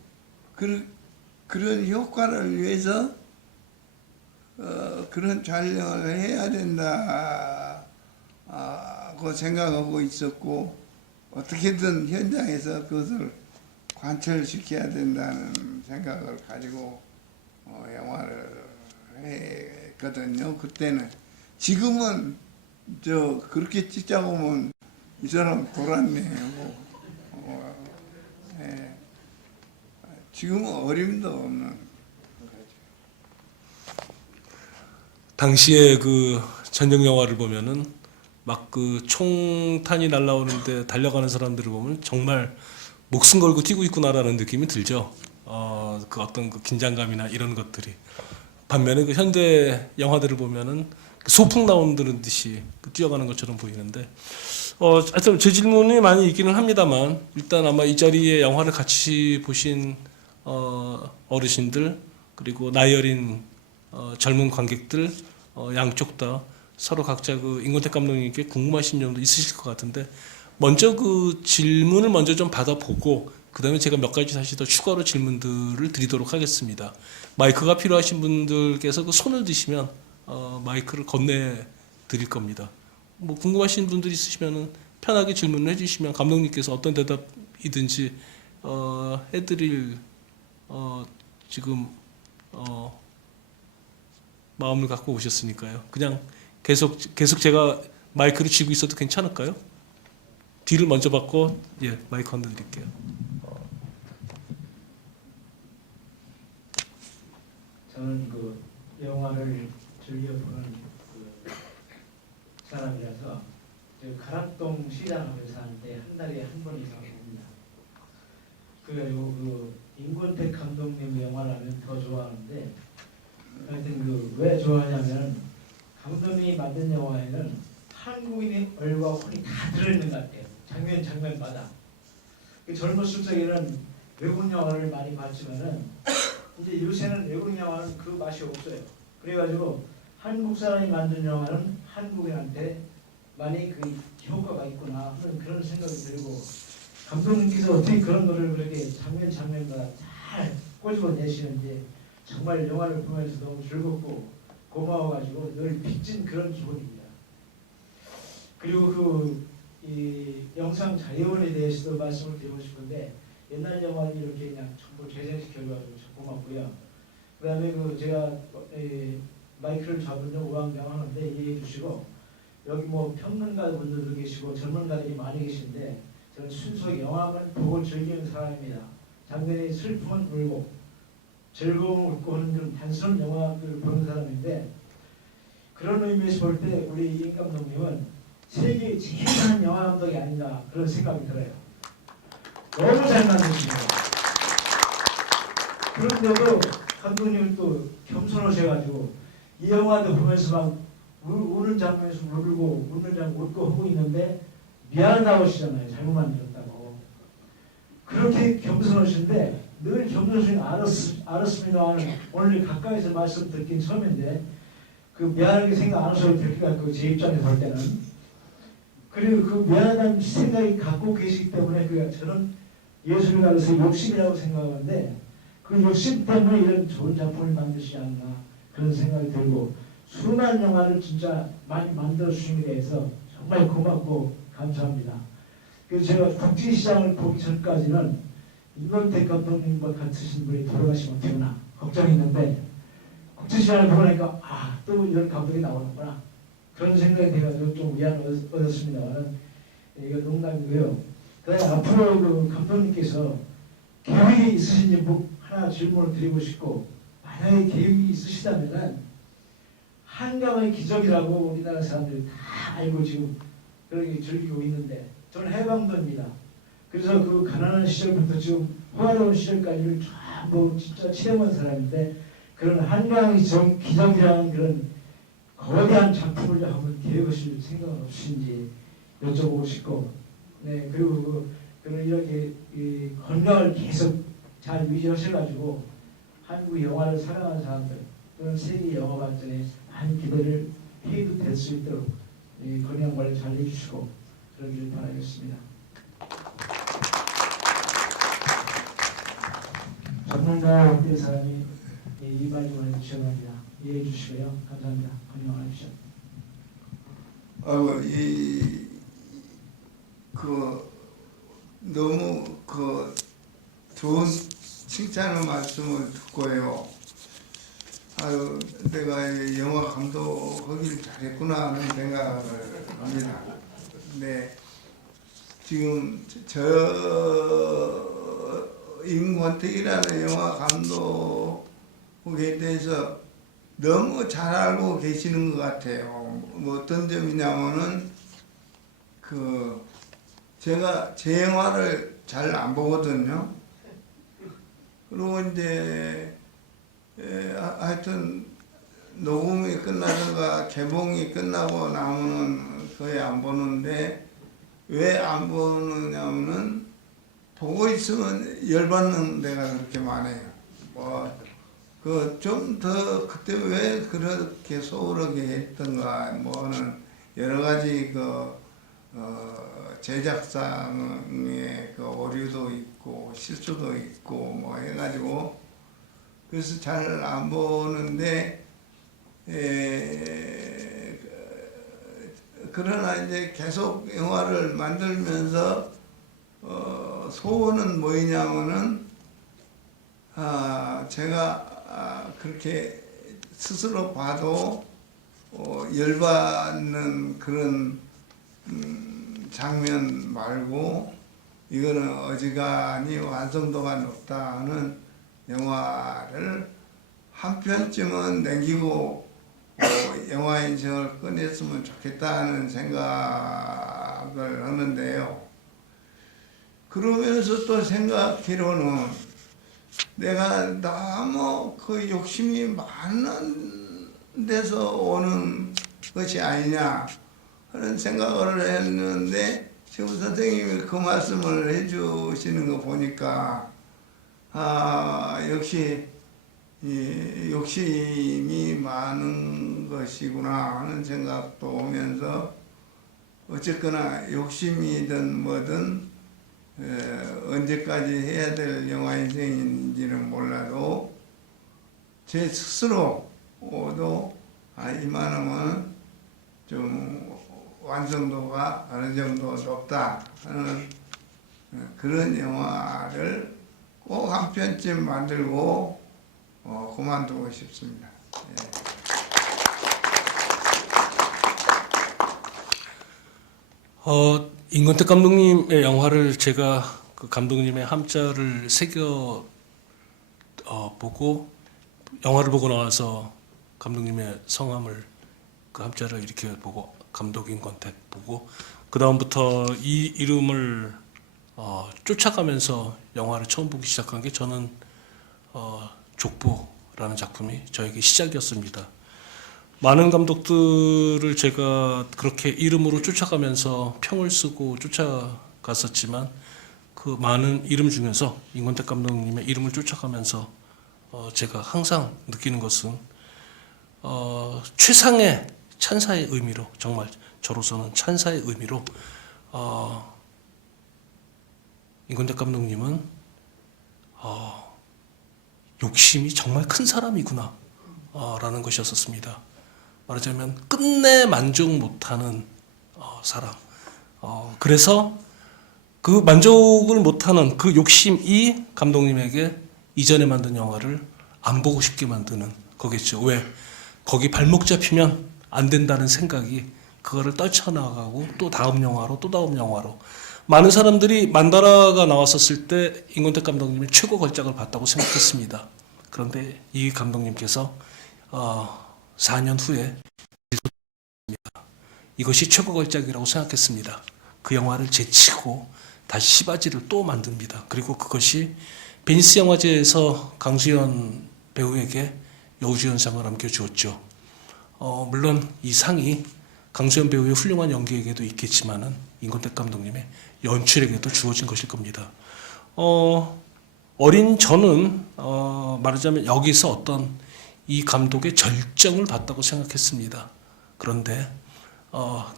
그런 효과를 위해서 그런 촬영을 해야 된다고 생각하고 있었고 어떻게든 현장에서 그것을 관철시켜야 된다는 생각을 가지고 영화를 했거든요. 그때는. 지금은 그렇게 찍자고 하면 이 사람 돌았네. 지금은 어림도 없는 거죠. 당시에 그 전쟁 영화를 보면은 막 그 총탄이 날라오는데 달려가는 사람들을 보면 정말 목숨 걸고 뛰고 있구나라는 느낌이 들죠. 그 어떤 그 긴장감이나 이런 것들이. 반면에 그 현대 영화들을 보면은 소풍 나오는 듯이 뛰어가는 것처럼 보이는데, 하여튼 제 질문이 많이 있기는 합니다만 일단 아마 이 자리에 영화를 같이 보신 어르신들 그리고 나이 어린 젊은 관객들 양쪽 다 서로 각자 그 임권택 감독님께 궁금하신 점도 있으실 것 같은데 먼저 그 질문을 먼저 좀 받아보고 그 다음에 제가 몇 가지 다시 더 추가로 질문들을 드리도록 하겠습니다. 마이크가 필요하신 분들께서 그 손을 드시면 마이크를 건네 드릴 겁니다. 뭐 궁금하신 분들 있으시면은 편하게 질문을 해주시면 감독님께서 어떤 대답이든지 해드릴 지금 마음을 갖고 오셨으니까요. 그냥 계속 제가 마이크를 쥐고 있어도 괜찮을까요? 뒤를 먼저 받고 마이크 한번 드릴게요. 저는 그 영화를 즐겨보는 그 사람이라서 가락동 시장을 사는데 한 달에 한 번 이상 봅니다. 그리고 그 임권택 감독님 영화라면 더 좋아하는데 하여튼 왜 좋아하냐면 감독님이 만든 영화에는 한국인의 얼과 혼이 다 들어있는 것 같아요. 장면마다. 젊었을 적에는 외국 영화를 많이 봤지만은 이제 요새는 외국 영화는 그 맛이 없어요. 그래가지고 한국 사람이 만든 영화는 한국인한테 많이 그 효과가 있구나 하는 그런 생각이 들고 감독님께서 어떻게 그런 거를 그렇게 장면마다 잘 꼬집어 내시는지 정말 영화를 보면서 너무 즐겁고 고마워가지고 늘 빚진 그런 기분입니다. 그리고 이 영상 자료원에 대해서도 말씀을 드리고 싶은데 옛날 영화는 이렇게 그냥 전부 재생시켜가지고 고맙고요. 그 다음에 제가 마이크를 잡으려고 우왕좌왕하는데 이해해 주시고 여기 뭐 평론가분들도 계시고 전문가들이 많이 계신데 저는 순수 영화만 보고 즐기는 사람입니다. 장면이 슬픔은 울고 즐거움을 웃고 하는 좀 단순한 영화를 보는 사람인데 그런 의미에서 볼 때 우리 임 감독님은 세계 제일 한 영화 감독이 아닌가 그런 생각이 들어요. 너무 잘 만드시네요. 그런데도 감독님은 또 겸손하셔가지고 이 영화도 보면서 막 우는 장면에서 울고 웃는 장면 웃고 하고 있는데 미안하다고 하시잖아요. 잘못 만들었다고. 그렇게 겸손하신데 늘 겸손하신 알았습니다만 오늘 가까이서 말씀 듣긴 처음인데 그 미안하게 생각 안 하셔도 될 것 같고 제 입장에서 볼 때는 그리고 그 미안하다는 생각이 갖고 계시기 때문에 저는 예술에 관해서 욕심이라고 생각하는데 그 욕심 때문에 이런 좋은 작품을 만드시지 않나 그런 생각이 들고 수많은 영화를 진짜 많이 만들어 주신 데 대해서 정말 고맙고 감사합니다. 그래서 제가 국제시장을 보기 전까지는 임권택 감독님과 같으신 분이 돌아가시면 어떡하나 걱정했는데 국제시장을 보고 나니까 또 이런 감독이 나오는구나 그런 생각이 돼가지고 좀 위안을 얻었습니다만 이거 농담이고요. 그다음에 앞으로 그 감독님께서 계획이 있으신지 뭐 하나 질문을 드리고 싶고 만약에 계획이 있으시다면은 한강의 기적이라고 우리나라 사람들이 다 알고 지금 그렇게 즐기고 있는데 저는 해방도입니다. 그래서 그 가난한 시절부터 지금 호화로운 시절까지를 전부 진짜 체험한 사람인데 그런 한강의 기적이라는 그런 거대한 작품을 한번 계획하실 생각은 없으신지 여쭤보고 싶고 네 그리고 그런 이렇게 이 건강을 계속 잘 유지하셔가지고 한국 영화를 사랑하는 사람들 또는 세계 영화 발전에 많은 기대를 해도 될 수 있도록 이 건강 관리 잘 해주시고 그러기를 바라겠습니다. 전문가 될 사람이 이 말씀을 해주셔야 합니다. 이해해 주시고요. 감사합니다. 건강하십시오. 너무 좋은 칭찬의 말씀을 듣고요. 내가 영화 감독하길 잘했구나 하는 생각을 합니다. 근데 지금 임권택이라는 영화 감독에 대해서 너무 잘 알고 계시는 것 같아요. 뭐 어떤 점이냐면은 제가 제 영화를 잘 안 보거든요. 그리고 이제 하여튼 녹음이 끝나든가 개봉이 끝나고 나면은 거의 안 보는데 왜 안 보느냐면은 보고 있으면 열받는 데가 그렇게 많아요. 좀 더 그때 왜 그렇게 소홀하게 했던가 뭐는 여러 가지 제작상의 오류도 있고 실수도 있고 뭐 해가지고 그래서 잘 안 보는데 그러나 이제 계속 영화를 만들면서 소원은 뭐냐면은 제가 그렇게 스스로 봐도 열받는 그런 장면 말고 이거는 어지간히 완성도가 높다 하는 영화를 한 편쯤은 남기고 영화 인생을 끝냈으면 좋겠다는 생각을 하는데요. 그러면서 또 생각해로는 내가 너무 욕심이 많은 데서 오는 것이 아니냐 하는 생각을 했는데 지금 선생님이 그 말씀을 해주시는 거 보니까 역시 이 욕심이 많은 것이구나 하는 생각도 오면서 어쨌거나 욕심이든 뭐든 언제까지 해야 될 영화 인생인지는 몰라도 제 스스로도 이만하면 좀 완성도가 어느 정도 높다 하는 그런 영화를 꼭 한 편쯤 만들고 그만두고 싶습니다. 임권택 감독님의 영화를 제가 그 감독님의 함자를 새겨 보고 영화를 보고 나와서 감독님의 성함을 그 함자를 이렇게 보고 감독 임권택 보고 그 다음부터 이 이름을 쫓아가면서 영화를 처음 보기 시작한 게 저는 족보라는 작품이 저에게 시작이었습니다. 많은 감독들을 제가 그렇게 이름으로 쫓아가면서 평을 쓰고 쫓아갔었지만 그 많은 이름 중에서 임권택 감독님의 이름을 쫓아가면서 제가 항상 느끼는 것은 최상의 찬사의 의미로, 정말 저로서는 찬사의 의미로 임권택 감독님은 욕심이 정말 큰 사람이구나 라는 것이었습니다. 말하자면 끝내 만족 못하는 사람. 그래서 그 만족을 못하는 그 욕심이 감독님에게 이전에 만든 영화를 안 보고 싶게 만드는 거겠죠. 왜? 거기 발목 잡히면 안 된다는 생각이 그거를 떨쳐나가고 또 다음 영화로 또 다음 영화로. 많은 사람들이 만다라가 나왔었을 때 임권택 감독님이 최고 걸작을 봤다고 생각했습니다. 그런데 이 감독님께서 4년 후에 이것이 최고 걸작이라고 생각했습니다. 그 영화를 제치고 다시 시바지를 또 만듭니다. 그리고 그것이 베니스 영화제에서 강수연 배우에게 여우주연상을 안겨주었죠. 물론 이 상이 강수연 배우의 훌륭한 연기에게도 있겠지만은 임권택 감독님의 연출에게도 주어진 것일 겁니다. 어린 저는 말하자면 여기서 어떤 이 감독의 절정을 봤다고 생각했습니다. 그런데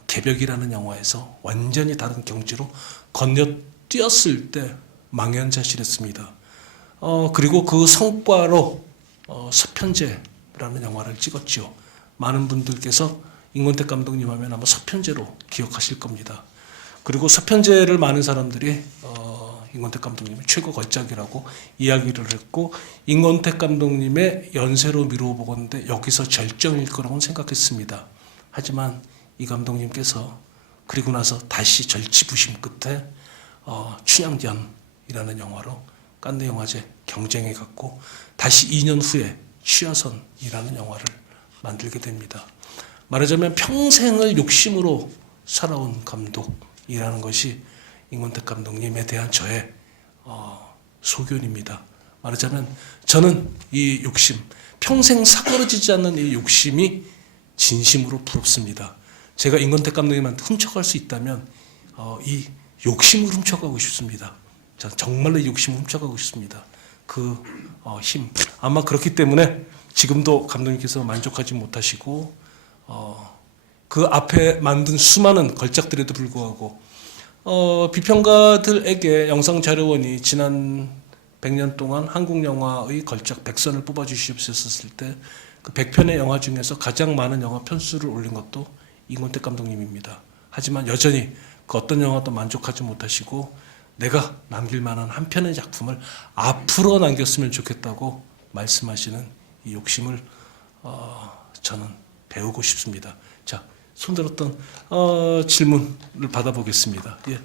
개벽이라는 영화에서 완전히 다른 경지로 건너뛰었을 때 망연자실했습니다. 그리고 그 성과로 서편제라는 영화를 찍었죠. 많은 분들께서 임권택 감독님 하면 아마 서편제로 기억하실 겁니다. 그리고 서편제를 많은 사람들이 임권택 감독님의 최고 걸작이라고 이야기를 했고 임권택 감독님의 연세로 미루어 보건데 여기서 절정일 거라고 생각했습니다. 하지만 이 감독님께서 그리고 나서 다시 절치부심 끝에 춘향전이라는 영화로 칸네 영화제 경쟁에 갔고 다시 2년 후에 취하선이라는 영화를 만들게 됩니다. 말하자면 평생을 욕심으로 살아온 감독이라는 것이 임권택 감독님에 대한 저의 소견입니다. 말하자면 저는 이 욕심, 평생 사그러지지 않는 이 욕심이 진심으로 부럽습니다. 제가 임권택 감독님한테 훔쳐갈 수 있다면 이 욕심을 훔쳐가고 싶습니다. 정말로 이 욕심을 훔쳐가고 싶습니다. 그 힘. 아마 그렇기 때문에 지금도 감독님께서 만족하지 못하시고 그 앞에 만든 수많은 걸작들에도 불구하고 비평가들에게 영상자료원이 지난 100년 동안 한국 영화의 걸작 100선을 뽑아주시었을 때 그 100편의 영화 중에서 가장 많은 영화 편수를 올린 것도 임권택 감독님입니다. 하지만 여전히 그 어떤 영화도 만족하지 못하시고 내가 남길 만한 한 편의 작품을 앞으로 남겼으면 좋겠다고 말씀하시는 이 욕심을 저는 배우고 싶습니다. 자, 손들었던 질문을 받아보겠습니다. 예.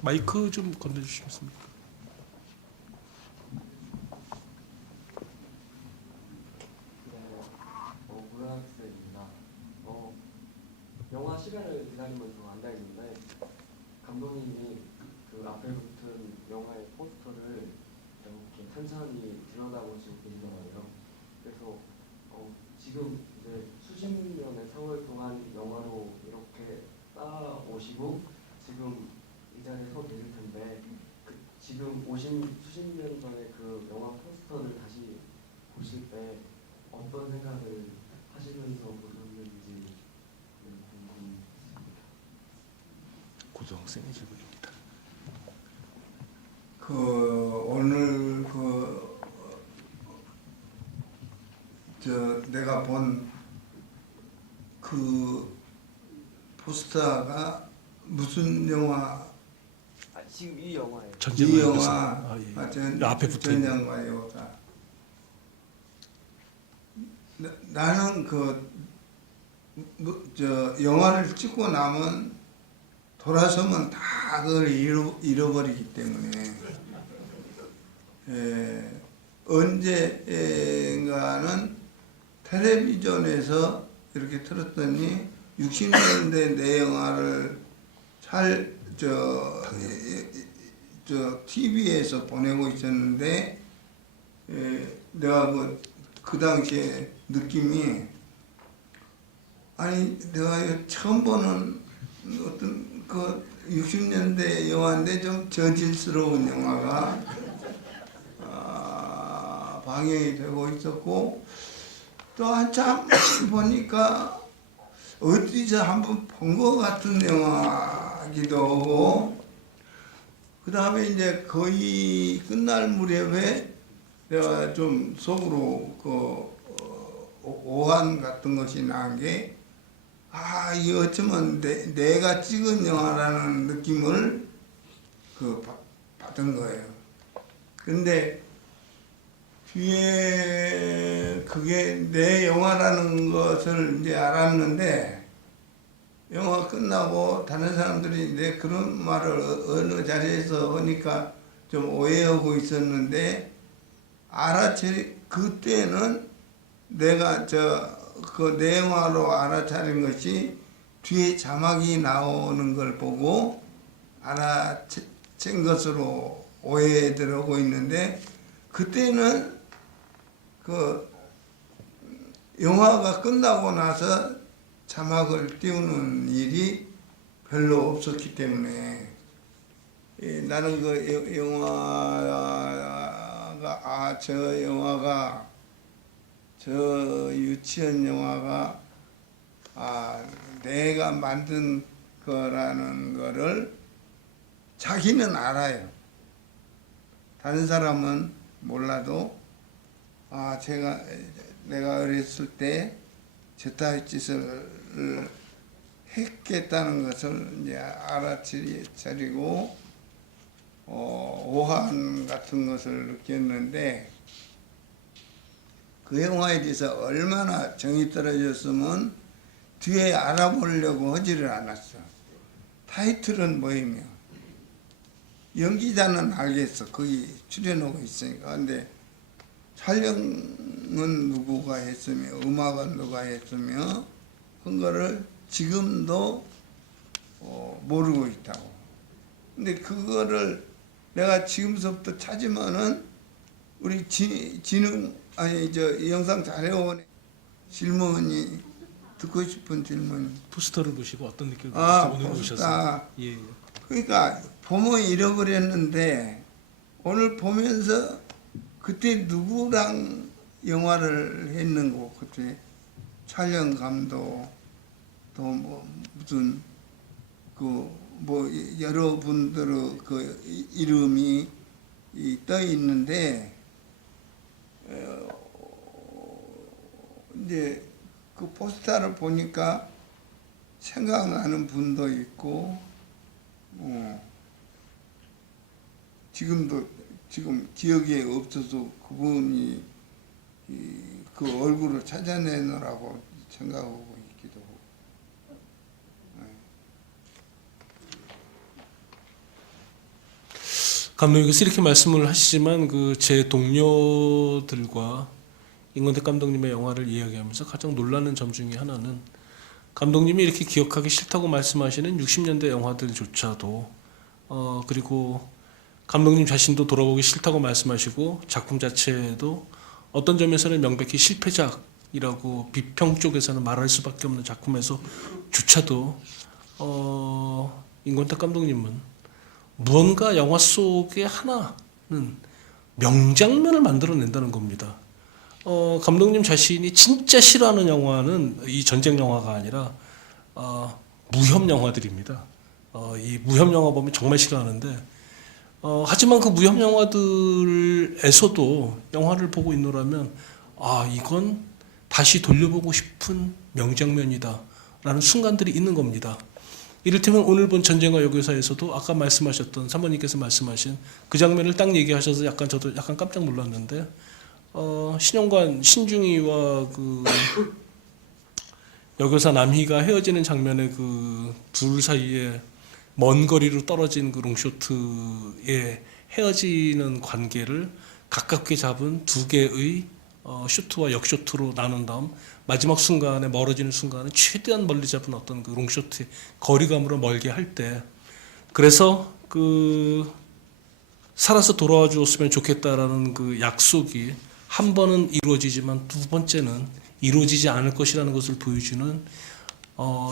마이크 좀 건네주시겠습니까? 문학생입니다. 영화 시간을 기다리면서 앉아있는데 감독님이 그 앞에 붙은 영화의 포스터를 이렇게 천천히 들여다보시고 계시더라고요. 그래서 지금 이제 수십 년의 세월 동안 영화로 이렇게 따라오시고 지금 이 자리에 서 계실 텐데 지금 오신 수십 년 전에 그 영화 포스터를 다시 보실 때 어떤 생각을 하시면서 보셨는지 궁금합니다. 고등학생의 질문입니다. 오늘 내가 본 그 포스터가 무슨 영화? 지금 이 영화에 이 영화 예. 앞에 붙은 전영화요가 나는 영화를 찍고 나면 돌아서면 다 그걸 잃어버리기 때문에 언젠가는 텔레비전에서 이렇게 틀었더니 60년대 내 영화를 TV에서 보내고 있었는데 내가 그 당시에 느낌이 아니 내가 처음 보는 어떤 그 60년대 영화인데 좀 저질스러운 영화가 방영이 되고 있었고 또 한참 보니까 어디서 한번 본 것 같은 영화기도 하고 그 다음에 이제 거의 끝날 무렵에 내가 좀 속으로 오한 같은 것이 난 게 이 어쩌면 내가 찍은 영화라는 느낌을 받은 거예요. 근데 뒤에 그게 내 영화라는 것을 이제 알았는데 영화 끝나고 다른 사람들이 내 그런 말을 어느 자리에서 하니까 좀 오해하고 있었는데 그때는 내가 그 내 영화로 알아차린 것이 뒤에 자막이 나오는 걸 보고 알아챈 것으로 오해들하고 있는데 그때는 그 영화가 끝나고 나서 자막을 띄우는 일이 별로 없었기 때문에 나는 그 영화가 저 유치원 영화가 내가 만든 거라는 거를 자기는 알아요. 다른 사람은 몰라도 내가 어렸을 때 저따위 짓을 했겠다는 것을 이제 알아차리고 오한 같은 것을 느꼈는데 그 영화에 대해서 얼마나 정이 떨어졌으면 뒤에 알아보려고 하지를 않았어. 타이틀은 뭐이며 연기자는 알겠어. 거기 출연하고 있으니까. 근데 촬영은 누구가 했으며 음악은 누가 했으며 그런 거를 지금도 모르고 있다고. 근데 그거를 내가 지금서부터 찾으면은 우리 영상 자료원 질문이 듣고 싶은 질문. 포스터를 보시고 어떤 느낌을 오늘 보셨어요? 예. 그러니까 보면 잃어버렸는데 오늘 보면서 그때 누구랑 영화를 했는고 그때 촬영 감독 또 무슨 여러분들의 그 이름이 떠 있는데 이제 그 포스터를 보니까 생각나는 분도 있고 지금 기억에 없어서 그분이 그 얼굴을 찾아내느라고 생각하고 있기도 하고. 감독님께서 이렇게 말씀을 하시지만 제 동료들과 임권택 감독님의 영화를 이야기하면서 가장 놀라는 점 중에 하나는 감독님이 이렇게 기억하기 싫다고 말씀하시는 60년대 영화들조차도 그리고 감독님 자신도 돌아보기 싫다고 말씀하시고 작품 자체도 어떤 점에서는 명백히 실패작이라고 비평 쪽에서는 말할 수밖에 없는 작품에서조차도 임권택 감독님은 무언가 영화 속에 하나는 명장면을 만들어낸다는 겁니다. 감독님 자신이 진짜 싫어하는 영화는 이 전쟁 영화가 아니라 무협 영화들입니다. 이 무협 영화 보면 정말 싫어하는데 하지만 그 무협 영화들에서도 영화를 보고 있노라면 이건 다시 돌려보고 싶은 명장면이다 라는 순간들이 있는 겁니다. 이를테면 오늘 본 전쟁과 여교사에서도 아까 말씀하셨던 사모님께서 말씀하신 그 장면을 딱 얘기하셔서 저도 약간 깜짝 놀랐는데 신용관 신중이와 그 여교사 남희가 헤어지는 장면에 그 둘 사이에 먼 거리로 떨어진 그 롱쇼트의 헤어지는 관계를 가깝게 잡은 두 개의 쇼트와 역쇼트로 나눈 다음 마지막 순간에 멀어지는 순간에 최대한 멀리 잡은 어떤 그 롱쇼트의 거리감으로 멀게 할 때 그래서 그 살아서 돌아와 주었으면 좋겠다라는 그 약속이 한 번은 이루어지지만 두 번째는 이루어지지 않을 것이라는 것을 보여주는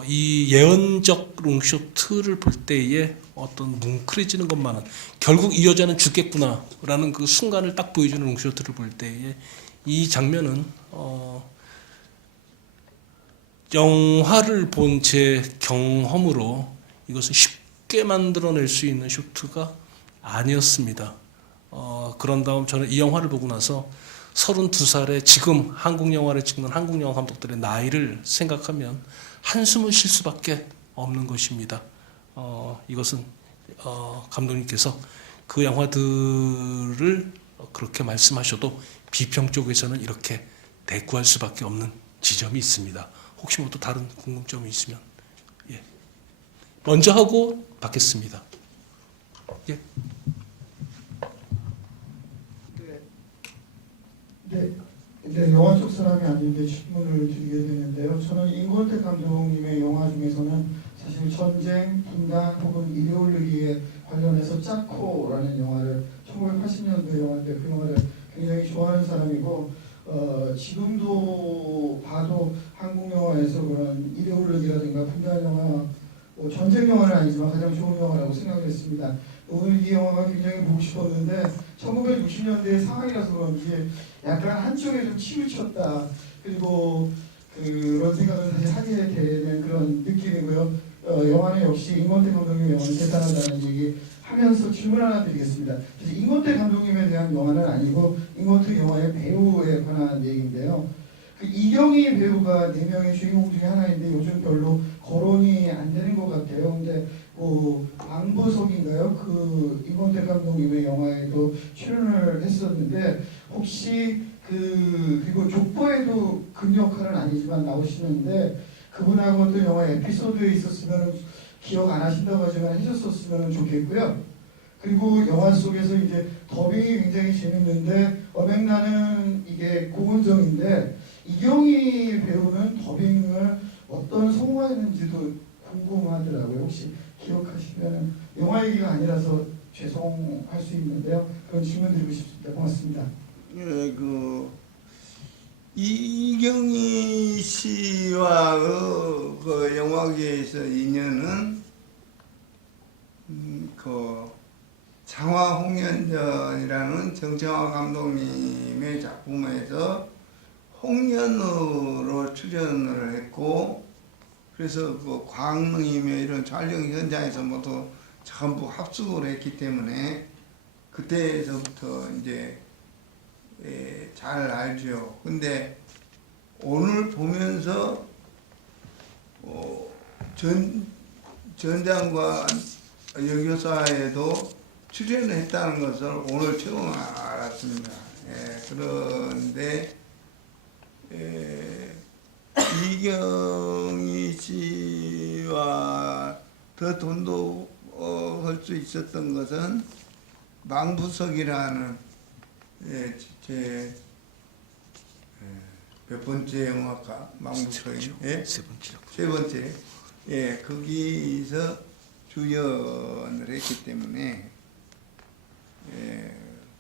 이 예언적 롱쇼트를 볼 때에 어떤 뭉클해지는 것만은 결국 이 여자는 죽겠구나라는 그 순간을 딱 보여주는 롱쇼트를 볼 때에 이 장면은 영화를 본 제 경험으로 이것을 쉽게 만들어낼 수 있는 쇼트가 아니었습니다. 그런 다음 저는 이 영화를 보고 나서 32살에 지금 한국 영화를 찍는 한국 영화 감독들의 나이를 생각하면 한숨을 쉴 수밖에 없는 것입니다. 이것은 감독님께서 그 영화들을 그렇게 말씀하셔도 비평 쪽에서는 이렇게 대꾸할 수밖에 없는 지점이 있습니다. 혹시 뭐 또 다른 궁금점이 있으면 예. 먼저 하고 받겠습니다. 예. 네, 영화 쪽 사람이 아닌데 질문을 드리게 되는데요. 저는 잉골택 감독님의 영화 중에서는 사실 전쟁, 분단 혹은 이데올로기에 관련해서 짜코라는 영화를 1980년도 영화인데 그 영화를 굉장히 좋아하는 사람이고 지금도 봐도 한국 영화에서 그런 이데올로기라든가 분단 영화, 전쟁 영화는 아니지만 가장 좋은 영화라고 생각을 했습니다. 오늘 이 영화가 굉장히 보고 싶었는데 1960년대 상황이라서 그런지 약간 한쪽에 좀 치우쳤다. 그리고 그런 생각을 사실 하게 되는 그런 느낌이고요. 영화는 역시 잉건택 감독님의 영화는 대단하다는 얘기 하면서 질문 하나 드리겠습니다. 잉건택 감독님에 대한 영화는 아니고 잉건택 영화의 배우에 관한 얘기인데요. 그 이경희 배우가 4명의 주인공 중에 하나인데 요즘 별로 거론이 안 되는 것 같아요. 근데 왕보석인가요? 그 잉건택 감독님의 영화에도 출연을 했었는데 혹시 그리고 족보에도 그 역할은 아니지만 나오시는데 그분하고 어떤 영화 에피소드에 있었으면 기억 안 하신다고 하지만 해줬었으면 좋겠고요. 그리고 영화 속에서 이제 더빙이 굉장히 재밌는데 어맹나는 이게 고은정인데 이경희 배우는 더빙을 어떤 성우했는지도 궁금하더라고요. 혹시 기억하시면 영화 얘기가 아니라서 죄송할 수 있는데요. 그런 질문 드리고 싶습니다. 고맙습니다. 예, 이경희 씨와 그 영화계에서 인연은 그 장화홍련전이라는 정청화 감독님의 작품에서 홍련으로 출연을 했고 그래서 그 광릉이며 이런 촬영 현장에서 모두 전부 합숙을 했기 때문에 그때서부터 이제 잘 알죠. 근데 오늘 보면서 전장관 여교사에도 출연을 했다는 것을 오늘 처음 알았습니다. 그런데 이경희 씨와 더 돈도 할 수 있었던 것은 망부석이라는 제 몇 번째 영화가 망부석이 세 번째 거기서 주연을 했기 때문에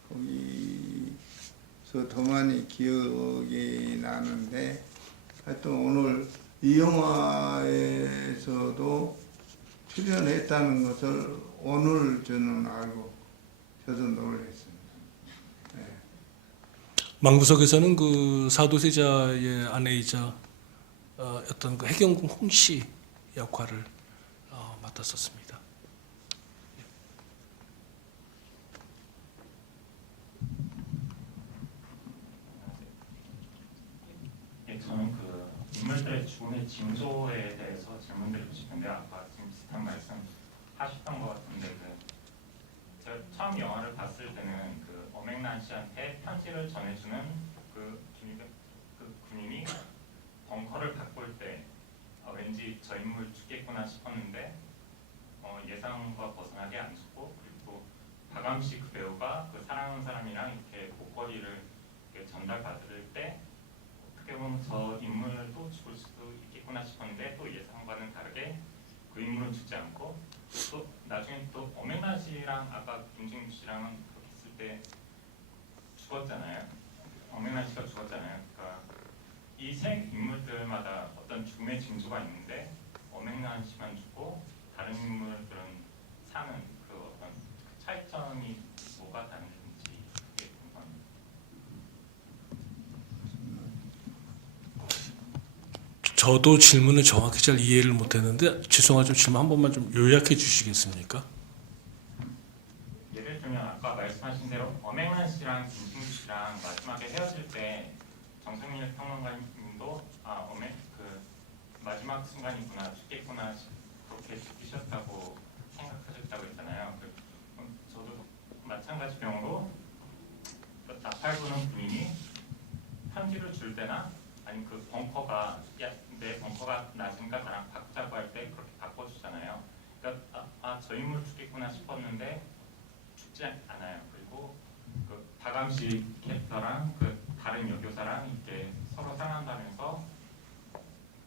거기서 더 많이 기억이 나는데 하여튼 오늘 이 영화에서도 출연했다는 것을 오늘 저는 알고 저도 놀랐습니다. 망부석에서는 그 사도세자의 아내이자 어떤 그 해경궁 홍씨 역할을 맡았었습니다. 저는 그 인물들의 죽음의 징조에 대해서 질문드리고 싶은데 아까 지금 비슷한 말씀 하셨던 것 같은데 제가 처음 영화를 봤을 때는 그 어맹란 씨한테 편지를 전해주는 그 군인이 벙커를 바꿀 때 왠지 저 인물 죽겠구나 싶었는데 예상과 벗어나게 안 죽고 그리고 박암식 그 배우가 그 사랑하는 사람이랑 이렇게 목걸이를 이렇게 전달받을 때 어떻게 보면 저 인물도 죽을 수도 있겠구나 싶었는데 또 예상과는 다르게 그 인물은 죽지 않고 또 나중에 또 엄앵란 씨랑 아까 김진규 씨랑은 그렇게 했을 때 죽었잖아요. 엄앵란 씨가 죽었잖아요. 그러니까 이 세 인물들마다 어떤 죽음의 징조가 있는데 엄앵란 씨만 죽고 다른 인물들은 사는 그 어떤 차이점이 뭐가 다른지 그게 궁금합니다. 저도 질문을 정확히 잘 이해를 못했는데 죄송하지만 질문 한 번만 좀 요약해 주시겠습니까? 예를 들면 아까 말씀하신 대로 엄앵란 씨랑 김진규 씨랑 마지막에 헤어질 때 정성일 평론가님도 그 마지막 순간이구나 죽겠구나 그렇게 느끼셨다고 생각하셨다고 했잖아요. 저도 마찬가지 경우로 나팔부는 군인이 편지를 줄 때나 아니면 그 벙커가 내 벙커가 낮으니까 나랑 바꾸자고 할 때 그렇게 바꿔주잖아요. 그러니까 저 인물 죽겠구나 싶었는데 죽지 않아요. 그리고 그 다감씨 캐릭터랑 그 다른 여교사랑 이렇게 서로 사랑한다면서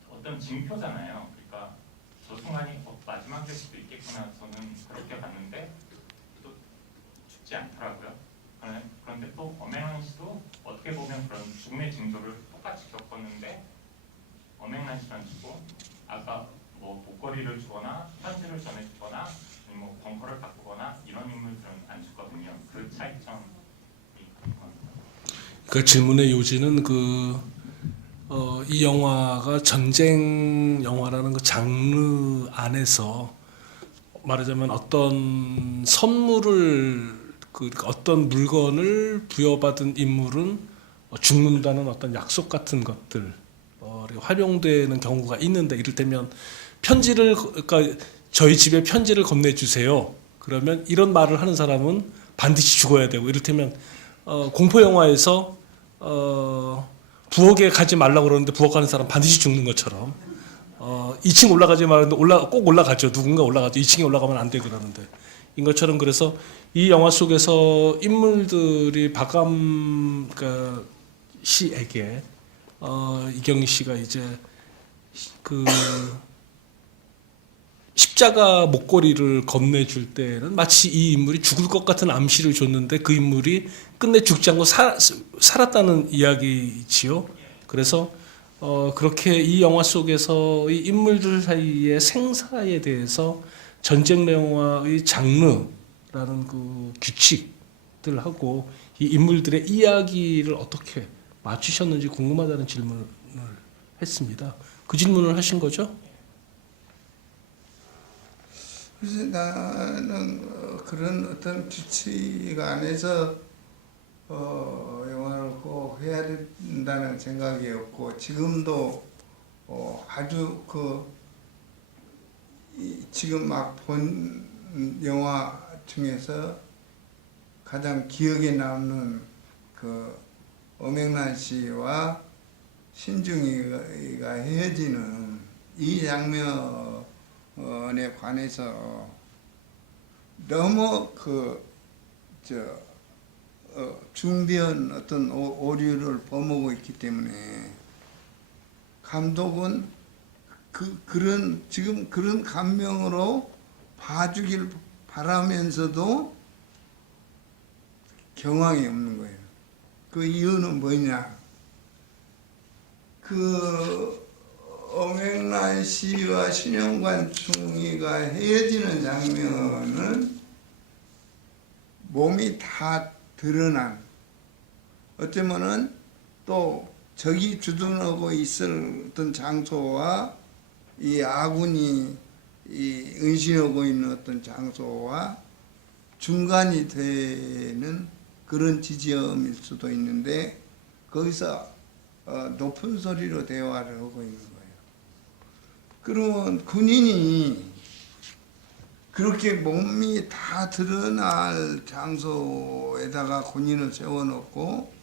어떤 징표잖아요. 그러니까 저 순간이 마지막 될 수도 있겠구나 저는 그렇게 봤는데 또 죽지 않더라고요. 그런데 또 엄앵란 씨도 어떻게 보면 그런 죽음의 징조를 똑같이 겪었는데 엄앵란 씨만 주고 아까 뭐 목걸이를 주거나 편지를 전해주거나 아니면 뭐 벙커를 바꾸거나 이런 인물들은 안 죽거든요. 그 차이점이 궁금합니다. 그 질문의 요지는 이 영화가 전쟁 영화라는 그 장르 안에서 말하자면 어떤 선물을 어떤 물건을 부여받은 인물은 죽는다는 어떤 약속 같은 것들 활용되는 경우가 있는데 이를테면 그러니까 저희 집에 편지를 건네주세요. 그러면 이런 말을 하는 사람은 반드시 죽어야 되고 이를테면 공포 영화에서 부엌에 가지 말라고 그러는데 부엌 가는 사람 반드시 죽는 것처럼 2층 올라가지 말는데 꼭 올라가죠. 누군가 올라가죠. 2층에 올라가면 안 돼 그러는데 인 것처럼 그래서 이 영화 속에서 인물들이 박감 씨에게 이경희 씨가 이제 그 십자가 목걸이를 건네줄 때는 마치 이 인물이 죽을 것 같은 암시를 줬는데 그 인물이 끝내 죽지 않고 살았다는 이야기지요. 그래서 그렇게 이 영화 속에서 이 인물들 사이의 생사에 대해서 전쟁 영화의 장르라는 그 규칙들하고 이 인물들의 이야기를 어떻게 맞추셨는지 궁금하다는 질문을 했습니다. 그 질문을 하신 거죠? 그래서 나는 그런 어떤 규칙 안에서 영화를 꼭 해야 된다는 생각이었고 지금도 아주 지금 막 본 영화 중에서 가장 기억에 남는 그 엄앵란 씨와 신중이가 헤어지는 이 장면에 관해서 너무 중대한 어떤 오류를 범하고 있기 때문에 감독은 지금 그런 감명으로 봐주길 바라면서도 경황이 없는 거예요. 그 이유는 뭐냐? 엄앵란 씨와 신영관 충이가 헤어지는 장면은 몸이 다 드러난, 어쩌면은 또 적이 주둔하고 있을 어떤 장소와 이 아군이 은신하고 있는 어떤 장소와 중간이 되는 그런 지점일 수도 있는데 거기서 높은 소리로 대화를 하고 있는 거예요. 그러면 군인이 그렇게 몸이 다 드러날 장소에다가 군인을 세워놓고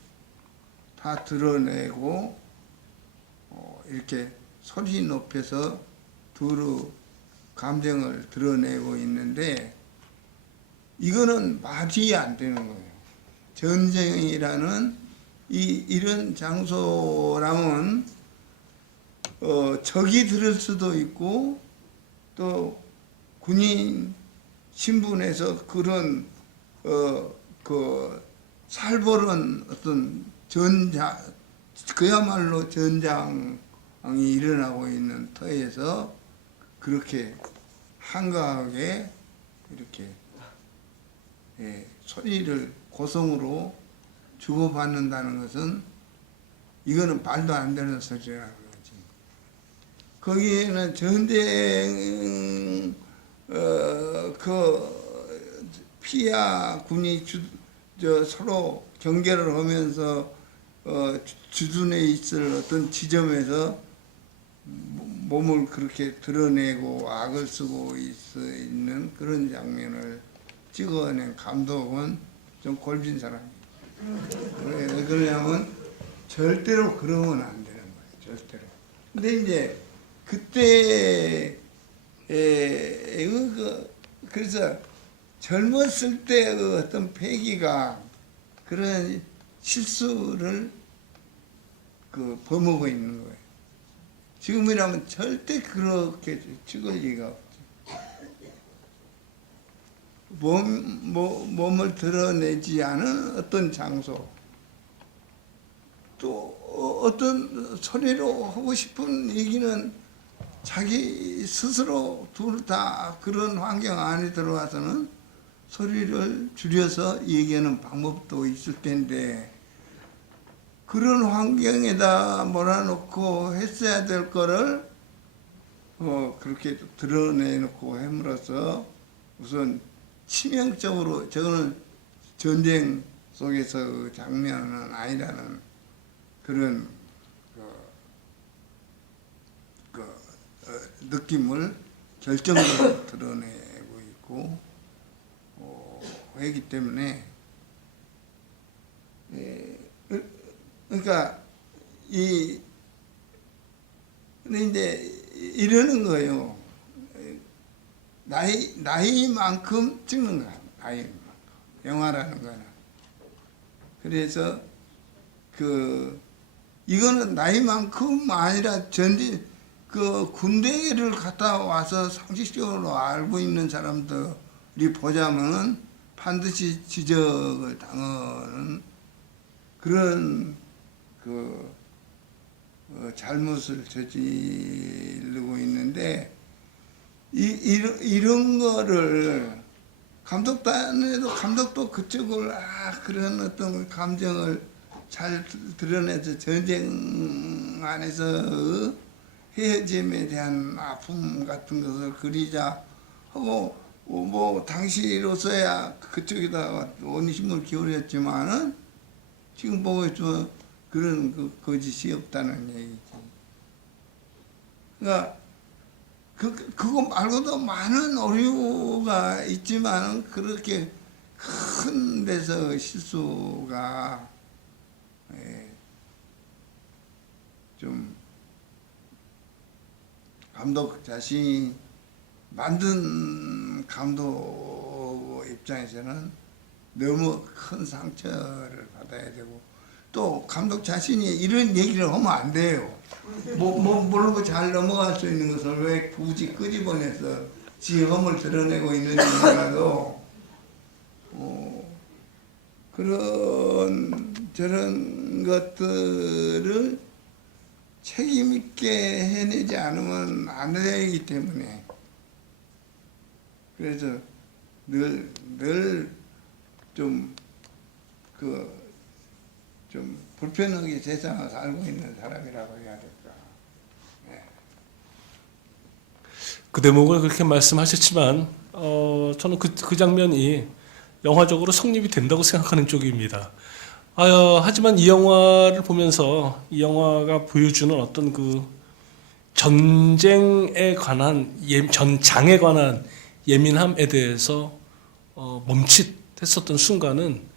다 드러내고 이렇게 소리 높여서 두루 감정을 드러내고 있는데 이거는 말이 안 되는 거예요. 전쟁이라는 이런 장소라면 적이 들을 수도 있고 또 군인 신분에서 그런 그 살벌한 어떤 그야말로 전장이 일어나고 있는 터에서 그렇게 한가하게 이렇게 소리를 고성으로 주고받는다는 것은 이거는 말도 안 되는 소리라는 거지. 거기에는 전쟁 그 피야 군이 서로 경계를 하면서 주둔해 있을 어떤 지점에서 몸을 그렇게 드러내고 악을 쓰고 있는 그런 장면을 찍어낸 감독은 좀 골진 사람이에요. 왜 그러냐면 절대로 그러면 안 되는 거예요. 절대로. 근데 이제 그때 그래서 젊었을 때 그 어떤 패기가 그런 실수를 범하고 있는 거예요. 지금이라면 절대 그렇게 찍을 리가 없죠. 몸을 드러내지 않은 어떤 장소, 또 어떤 소리로 하고 싶은 얘기는 자기 스스로 둘 다 그런 환경 안에 들어와서는 소리를 줄여서 얘기하는 방법도 있을 텐데 그런 환경에다 몰아놓고 했어야 될 거를 그렇게 드러내놓고 함으로써 우선 치명적으로 저거는 전쟁 속에서 그 장면은 아니라는 그런 느낌을 결정적으로 드러내고 있고 하기 때문에 그러니까 근데 이제 이러는 거예요. 나이만큼 찍는 거야. 나이만큼 영화라는 거는. 그래서 이거는 나이만큼 아니라 군대를 갔다 와서 상식적으로 알고 있는 사람들이 보자면은 반드시 지적을 당하는 그런 잘못을 저지르고 있는데 이런 거를 감독단에도 감독도 그쪽을 그런 어떤 감정을 잘 드러내서 전쟁 안에서 헤어짐에 대한 아픔 같은 것을 그리자 하고 뭐 당시로서야 그쪽에다가 원심을 기울였지만은 지금 보고 있으면 그런 거짓이 없다는 얘기지. 그러니까 그거 말고도 많은 오류가 있지만 그렇게 큰 데서 실수가 좀 감독 자신이 만든 감독 입장에서는 너무 큰 상처를 받아야 되고 또 감독 자신이 이런 얘기를 하면 안 돼요. 모르고 잘 넘어갈 수 있는 것을 왜 굳이 끄집어내서 지 험을 드러내고 있는지 몰라도 저런 것들을 책임 있게 해내지 않으면 안 되기 때문에 그래서 늘 좀 불편하게 세상을 살고 있는 사람이라고 해야 될까. 네. 그 대목을 그렇게 말씀하셨지만 저는 그 장면이 영화적으로 성립이 된다고 생각하는 쪽입니다. 하지만 이 영화를 보면서 이 영화가 보여주는 어떤 그 전쟁에 관한 전장에 관한 예민함에 대해서 멈칫했었던 순간은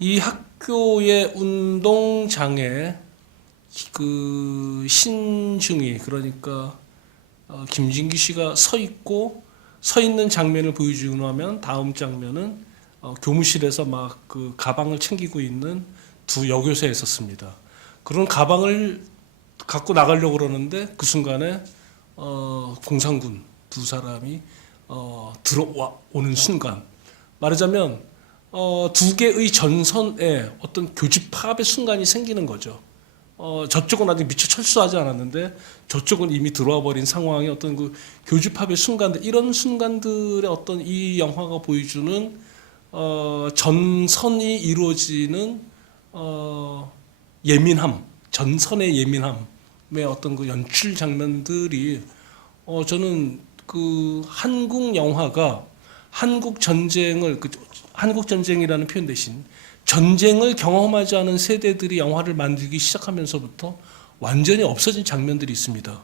이 학교의 운동장에 그 신중이 그러니까 김진기 씨가 서 있는 장면을 보여주고 나면 다음 장면은 교무실에서 막 그 가방을 챙기고 있는 두 여교사에 있었습니다. 그런 가방을 갖고 나가려고 그러는데 그 순간에 공산군 두 사람이 들어오는 순간, 말하자면 두 개의 전선에 어떤 교집합의 순간이 생기는 거죠. 저쪽은 아직 미처 철수하지 않았는데 저쪽은 이미 들어와 버린 상황의 어떤 그 교집합의 순간들, 이런 순간들의 어떤 이 영화가 보여주는 전선이 이루어지는 예민함, 전선의 예민함의 어떤 그 연출 장면들이 저는 그 한국 영화가 한국 전쟁이라는 표현 대신 전쟁을 경험하지 않은 세대들이 영화를 만들기 시작하면서부터 완전히 없어진 장면들이 있습니다.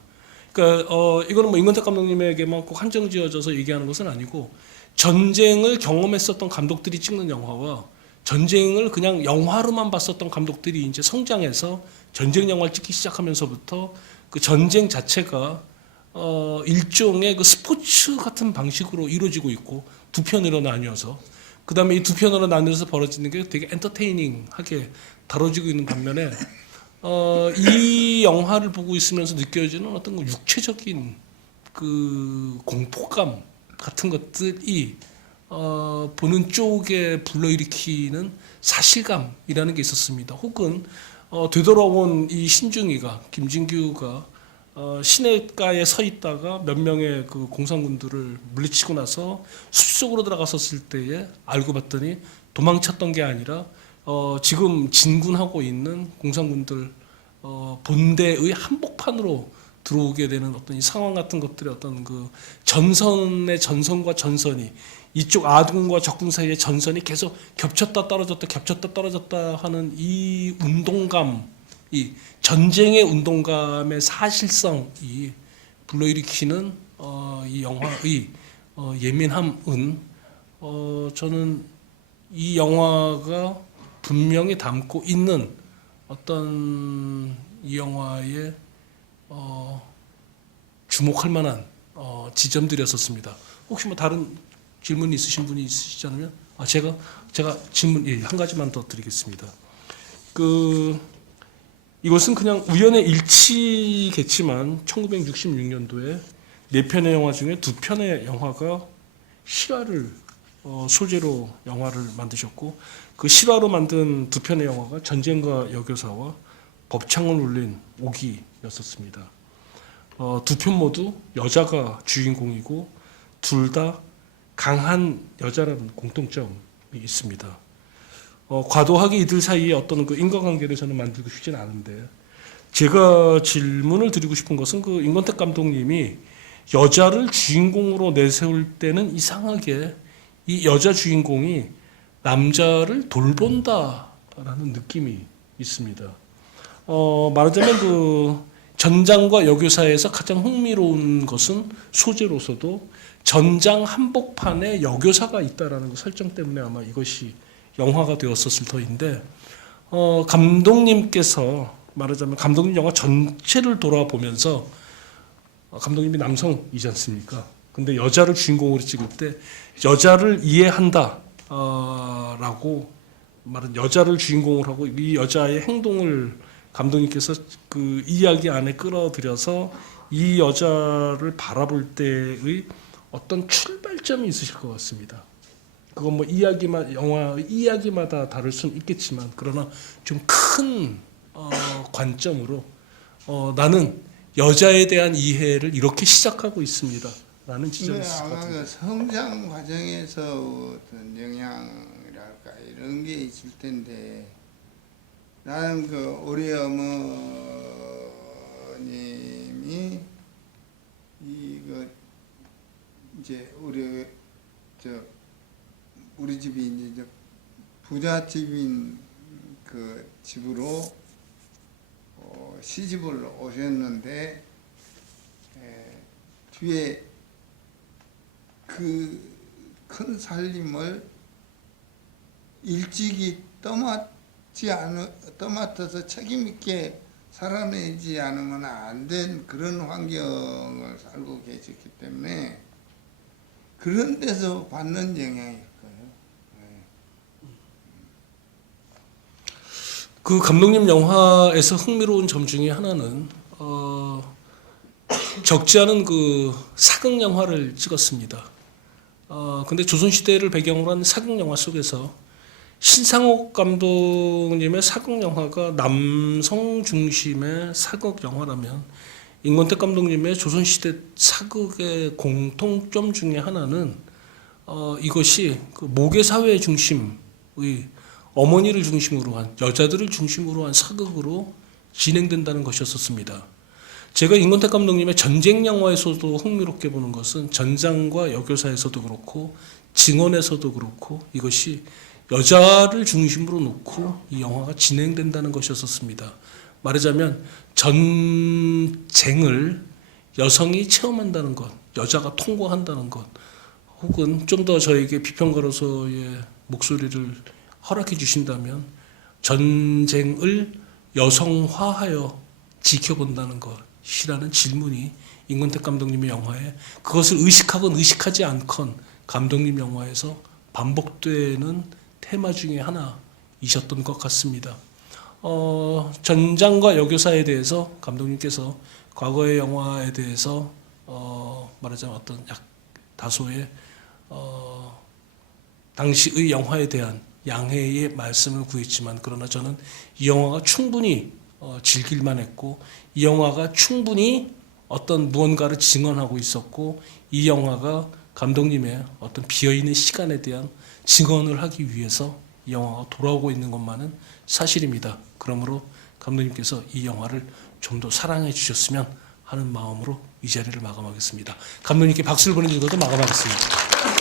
그러니까 이거는 뭐 임권택 감독님에게만 꼭 한정지어져서 얘기하는 것은 아니고, 전쟁을 경험했었던 감독들이 찍는 영화와 전쟁을 그냥 영화로만 봤었던 감독들이 이제 성장해서 전쟁 영화를 찍기 시작하면서부터 그 전쟁 자체가 일종의 그 스포츠 같은 방식으로 이루어지고 있고, 두 편으로 나뉘어서, 그 다음에 이 두 편으로 나뉘어서 벌어지는 게 되게 엔터테이닝하게 다뤄지고 있는 반면에 이 영화를 보고 있으면서 느껴지는 어떤 그 육체적인 그 공포감 같은 것들이 보는 쪽에 불러일으키는 사실감이라는 게 있었습니다. 혹은 되돌아온 이 신중이가, 김진규가 시내가에 서 있다가 몇 명의 그 공산군들을 물리치고 나서 숲속으로 들어갔었을 때에 알고 봤더니 도망쳤던 게 아니라 지금 진군하고 있는 공산군들 본대의 한복판으로 들어오게 되는 어떤 이 상황 같은 것들의 어떤 그 전선의 전선과 전선이, 이쪽 아군과 적군 사이의 전선이 계속 겹쳤다 떨어졌다 하는 이 운동감, 이 전쟁의 운동감의 사실성이 불러일으키는 이 영화의 예민함은 저는 이 영화가 분명히 담고 있는 어떤 이 영화의 주목할 만한 지점들이었었습니다. 혹시 뭐 다른 질문 있으신 분이 있으시지 않으면 제가 질문 한 가지만 더 드리겠습니다. 이것은 그냥 우연의 일치겠지만 1966년도에 4편의 영화 중에 2편의 영화가 실화를 소재로 영화를 만드셨고, 그 실화로 만든 2편의 영화가 전쟁과 여교사와 법창을 울린 오기였었습니다. 2편 모두 여자가 주인공이고 둘 다 강한 여자라는 공통점이 있습니다. 과도하게 이들 사이에 어떤 그 인과관계를 저는 만들고 싶진 않은데, 제가 질문을 드리고 싶은 것은 그 임권택 감독님이 여자를 주인공으로 내세울 때는 이상하게 이 여자 주인공이 남자를 돌본다라는 느낌이 있습니다. 말하자면 그 전장과 여교사에서 가장 흥미로운 것은 소재로서도 전장 한복판에 여교사가 있다라는 그 설정 때문에 아마 이것이 영화가 되었었을 터인데, 감독님께서 말하자면 감독님 영화 전체를 돌아보면서 감독님이 남성이지 않습니까? 근데 여자를 주인공으로 찍을 때 여자를 이해한다 라고 말은 여자를 주인공으로 하고 이 여자의 행동을 감독님께서 그 이야기 안에 끌어들여서 이 여자를 바라볼 때의 어떤 출발점이 있으실 것 같습니다. 그건 뭐 영화 이야기마다 다를 수는 있겠지만, 그러나 좀 큰 관점으로 나는 여자에 대한 이해를 이렇게 시작하고 있습니다 라는 지점이 있을 것 아마 같습니다. 그 성장 과정에서 어떤 영향이랄까 이런 게 있을 텐데, 나는 그 우리 어머님이 이거 이제 우리 집이 이제 부잣집인 그 집으로 시집을 오셨는데, 뒤에 그 큰 살림을 일찍이 떠맡아서 책임있게 살아내지 않으면 안 된 그런 환경을 살고 계셨기 때문에 그런 데서 받는 영향일 거예요. 그 감독님 영화에서 흥미로운 점 중에 하나는 적지 않은 그 사극 영화를 찍었습니다. 근데 조선시대를 배경으로 한 사극 영화 속에서 신상옥 감독님의 사극 영화가 남성 중심의 사극 영화라면 임권택 감독님의 조선시대 사극의 공통점 중에 하나는 이것이 그 모계 사회 중심의 어머니를 중심으로 한 여자들을 중심으로 한 사극으로 진행된다는 것이었습니다. 제가 임권택 감독님의 전쟁 영화에서도 흥미롭게 보는 것은 전장과 여교사에서도 그렇고 증언에서도 그렇고 이것이 여자를 중심으로 놓고 이 영화가 진행된다는 것이었습니다. 말하자면 전쟁을 여성이 체험한다는 것, 여자가 통과한다는 것, 혹은 좀 더 저에게 비평가로서의 목소리를 허락해 주신다면 전쟁을 여성화하여 지켜본다는 것이라는 질문이 임권택 감독님의 영화에 그것을 의식하건 의식하지 않건 감독님 영화에서 반복되는 테마 중에 하나이셨던 것 같습니다. 전장과 여교사에 대해서 감독님께서 과거의 영화에 대해서 말하자면 어떤 다소의 당시의 영화에 대한 양해의 말씀을 구했지만 그러나 저는 이 영화가 충분히 즐길만 했고 이 영화가 충분히 어떤 무언가를 증언하고 있었고 이 영화가 감독님의 어떤 비어있는 시간에 대한 증언을 하기 위해서 이 영화가 돌아오고 있는 것만은 사실입니다. 그러므로 감독님께서 이 영화를 좀 더 사랑해 주셨으면 하는 마음으로 이 자리를 마감하겠습니다. 감독님께 박수를 보내주셔서 마감하겠습니다.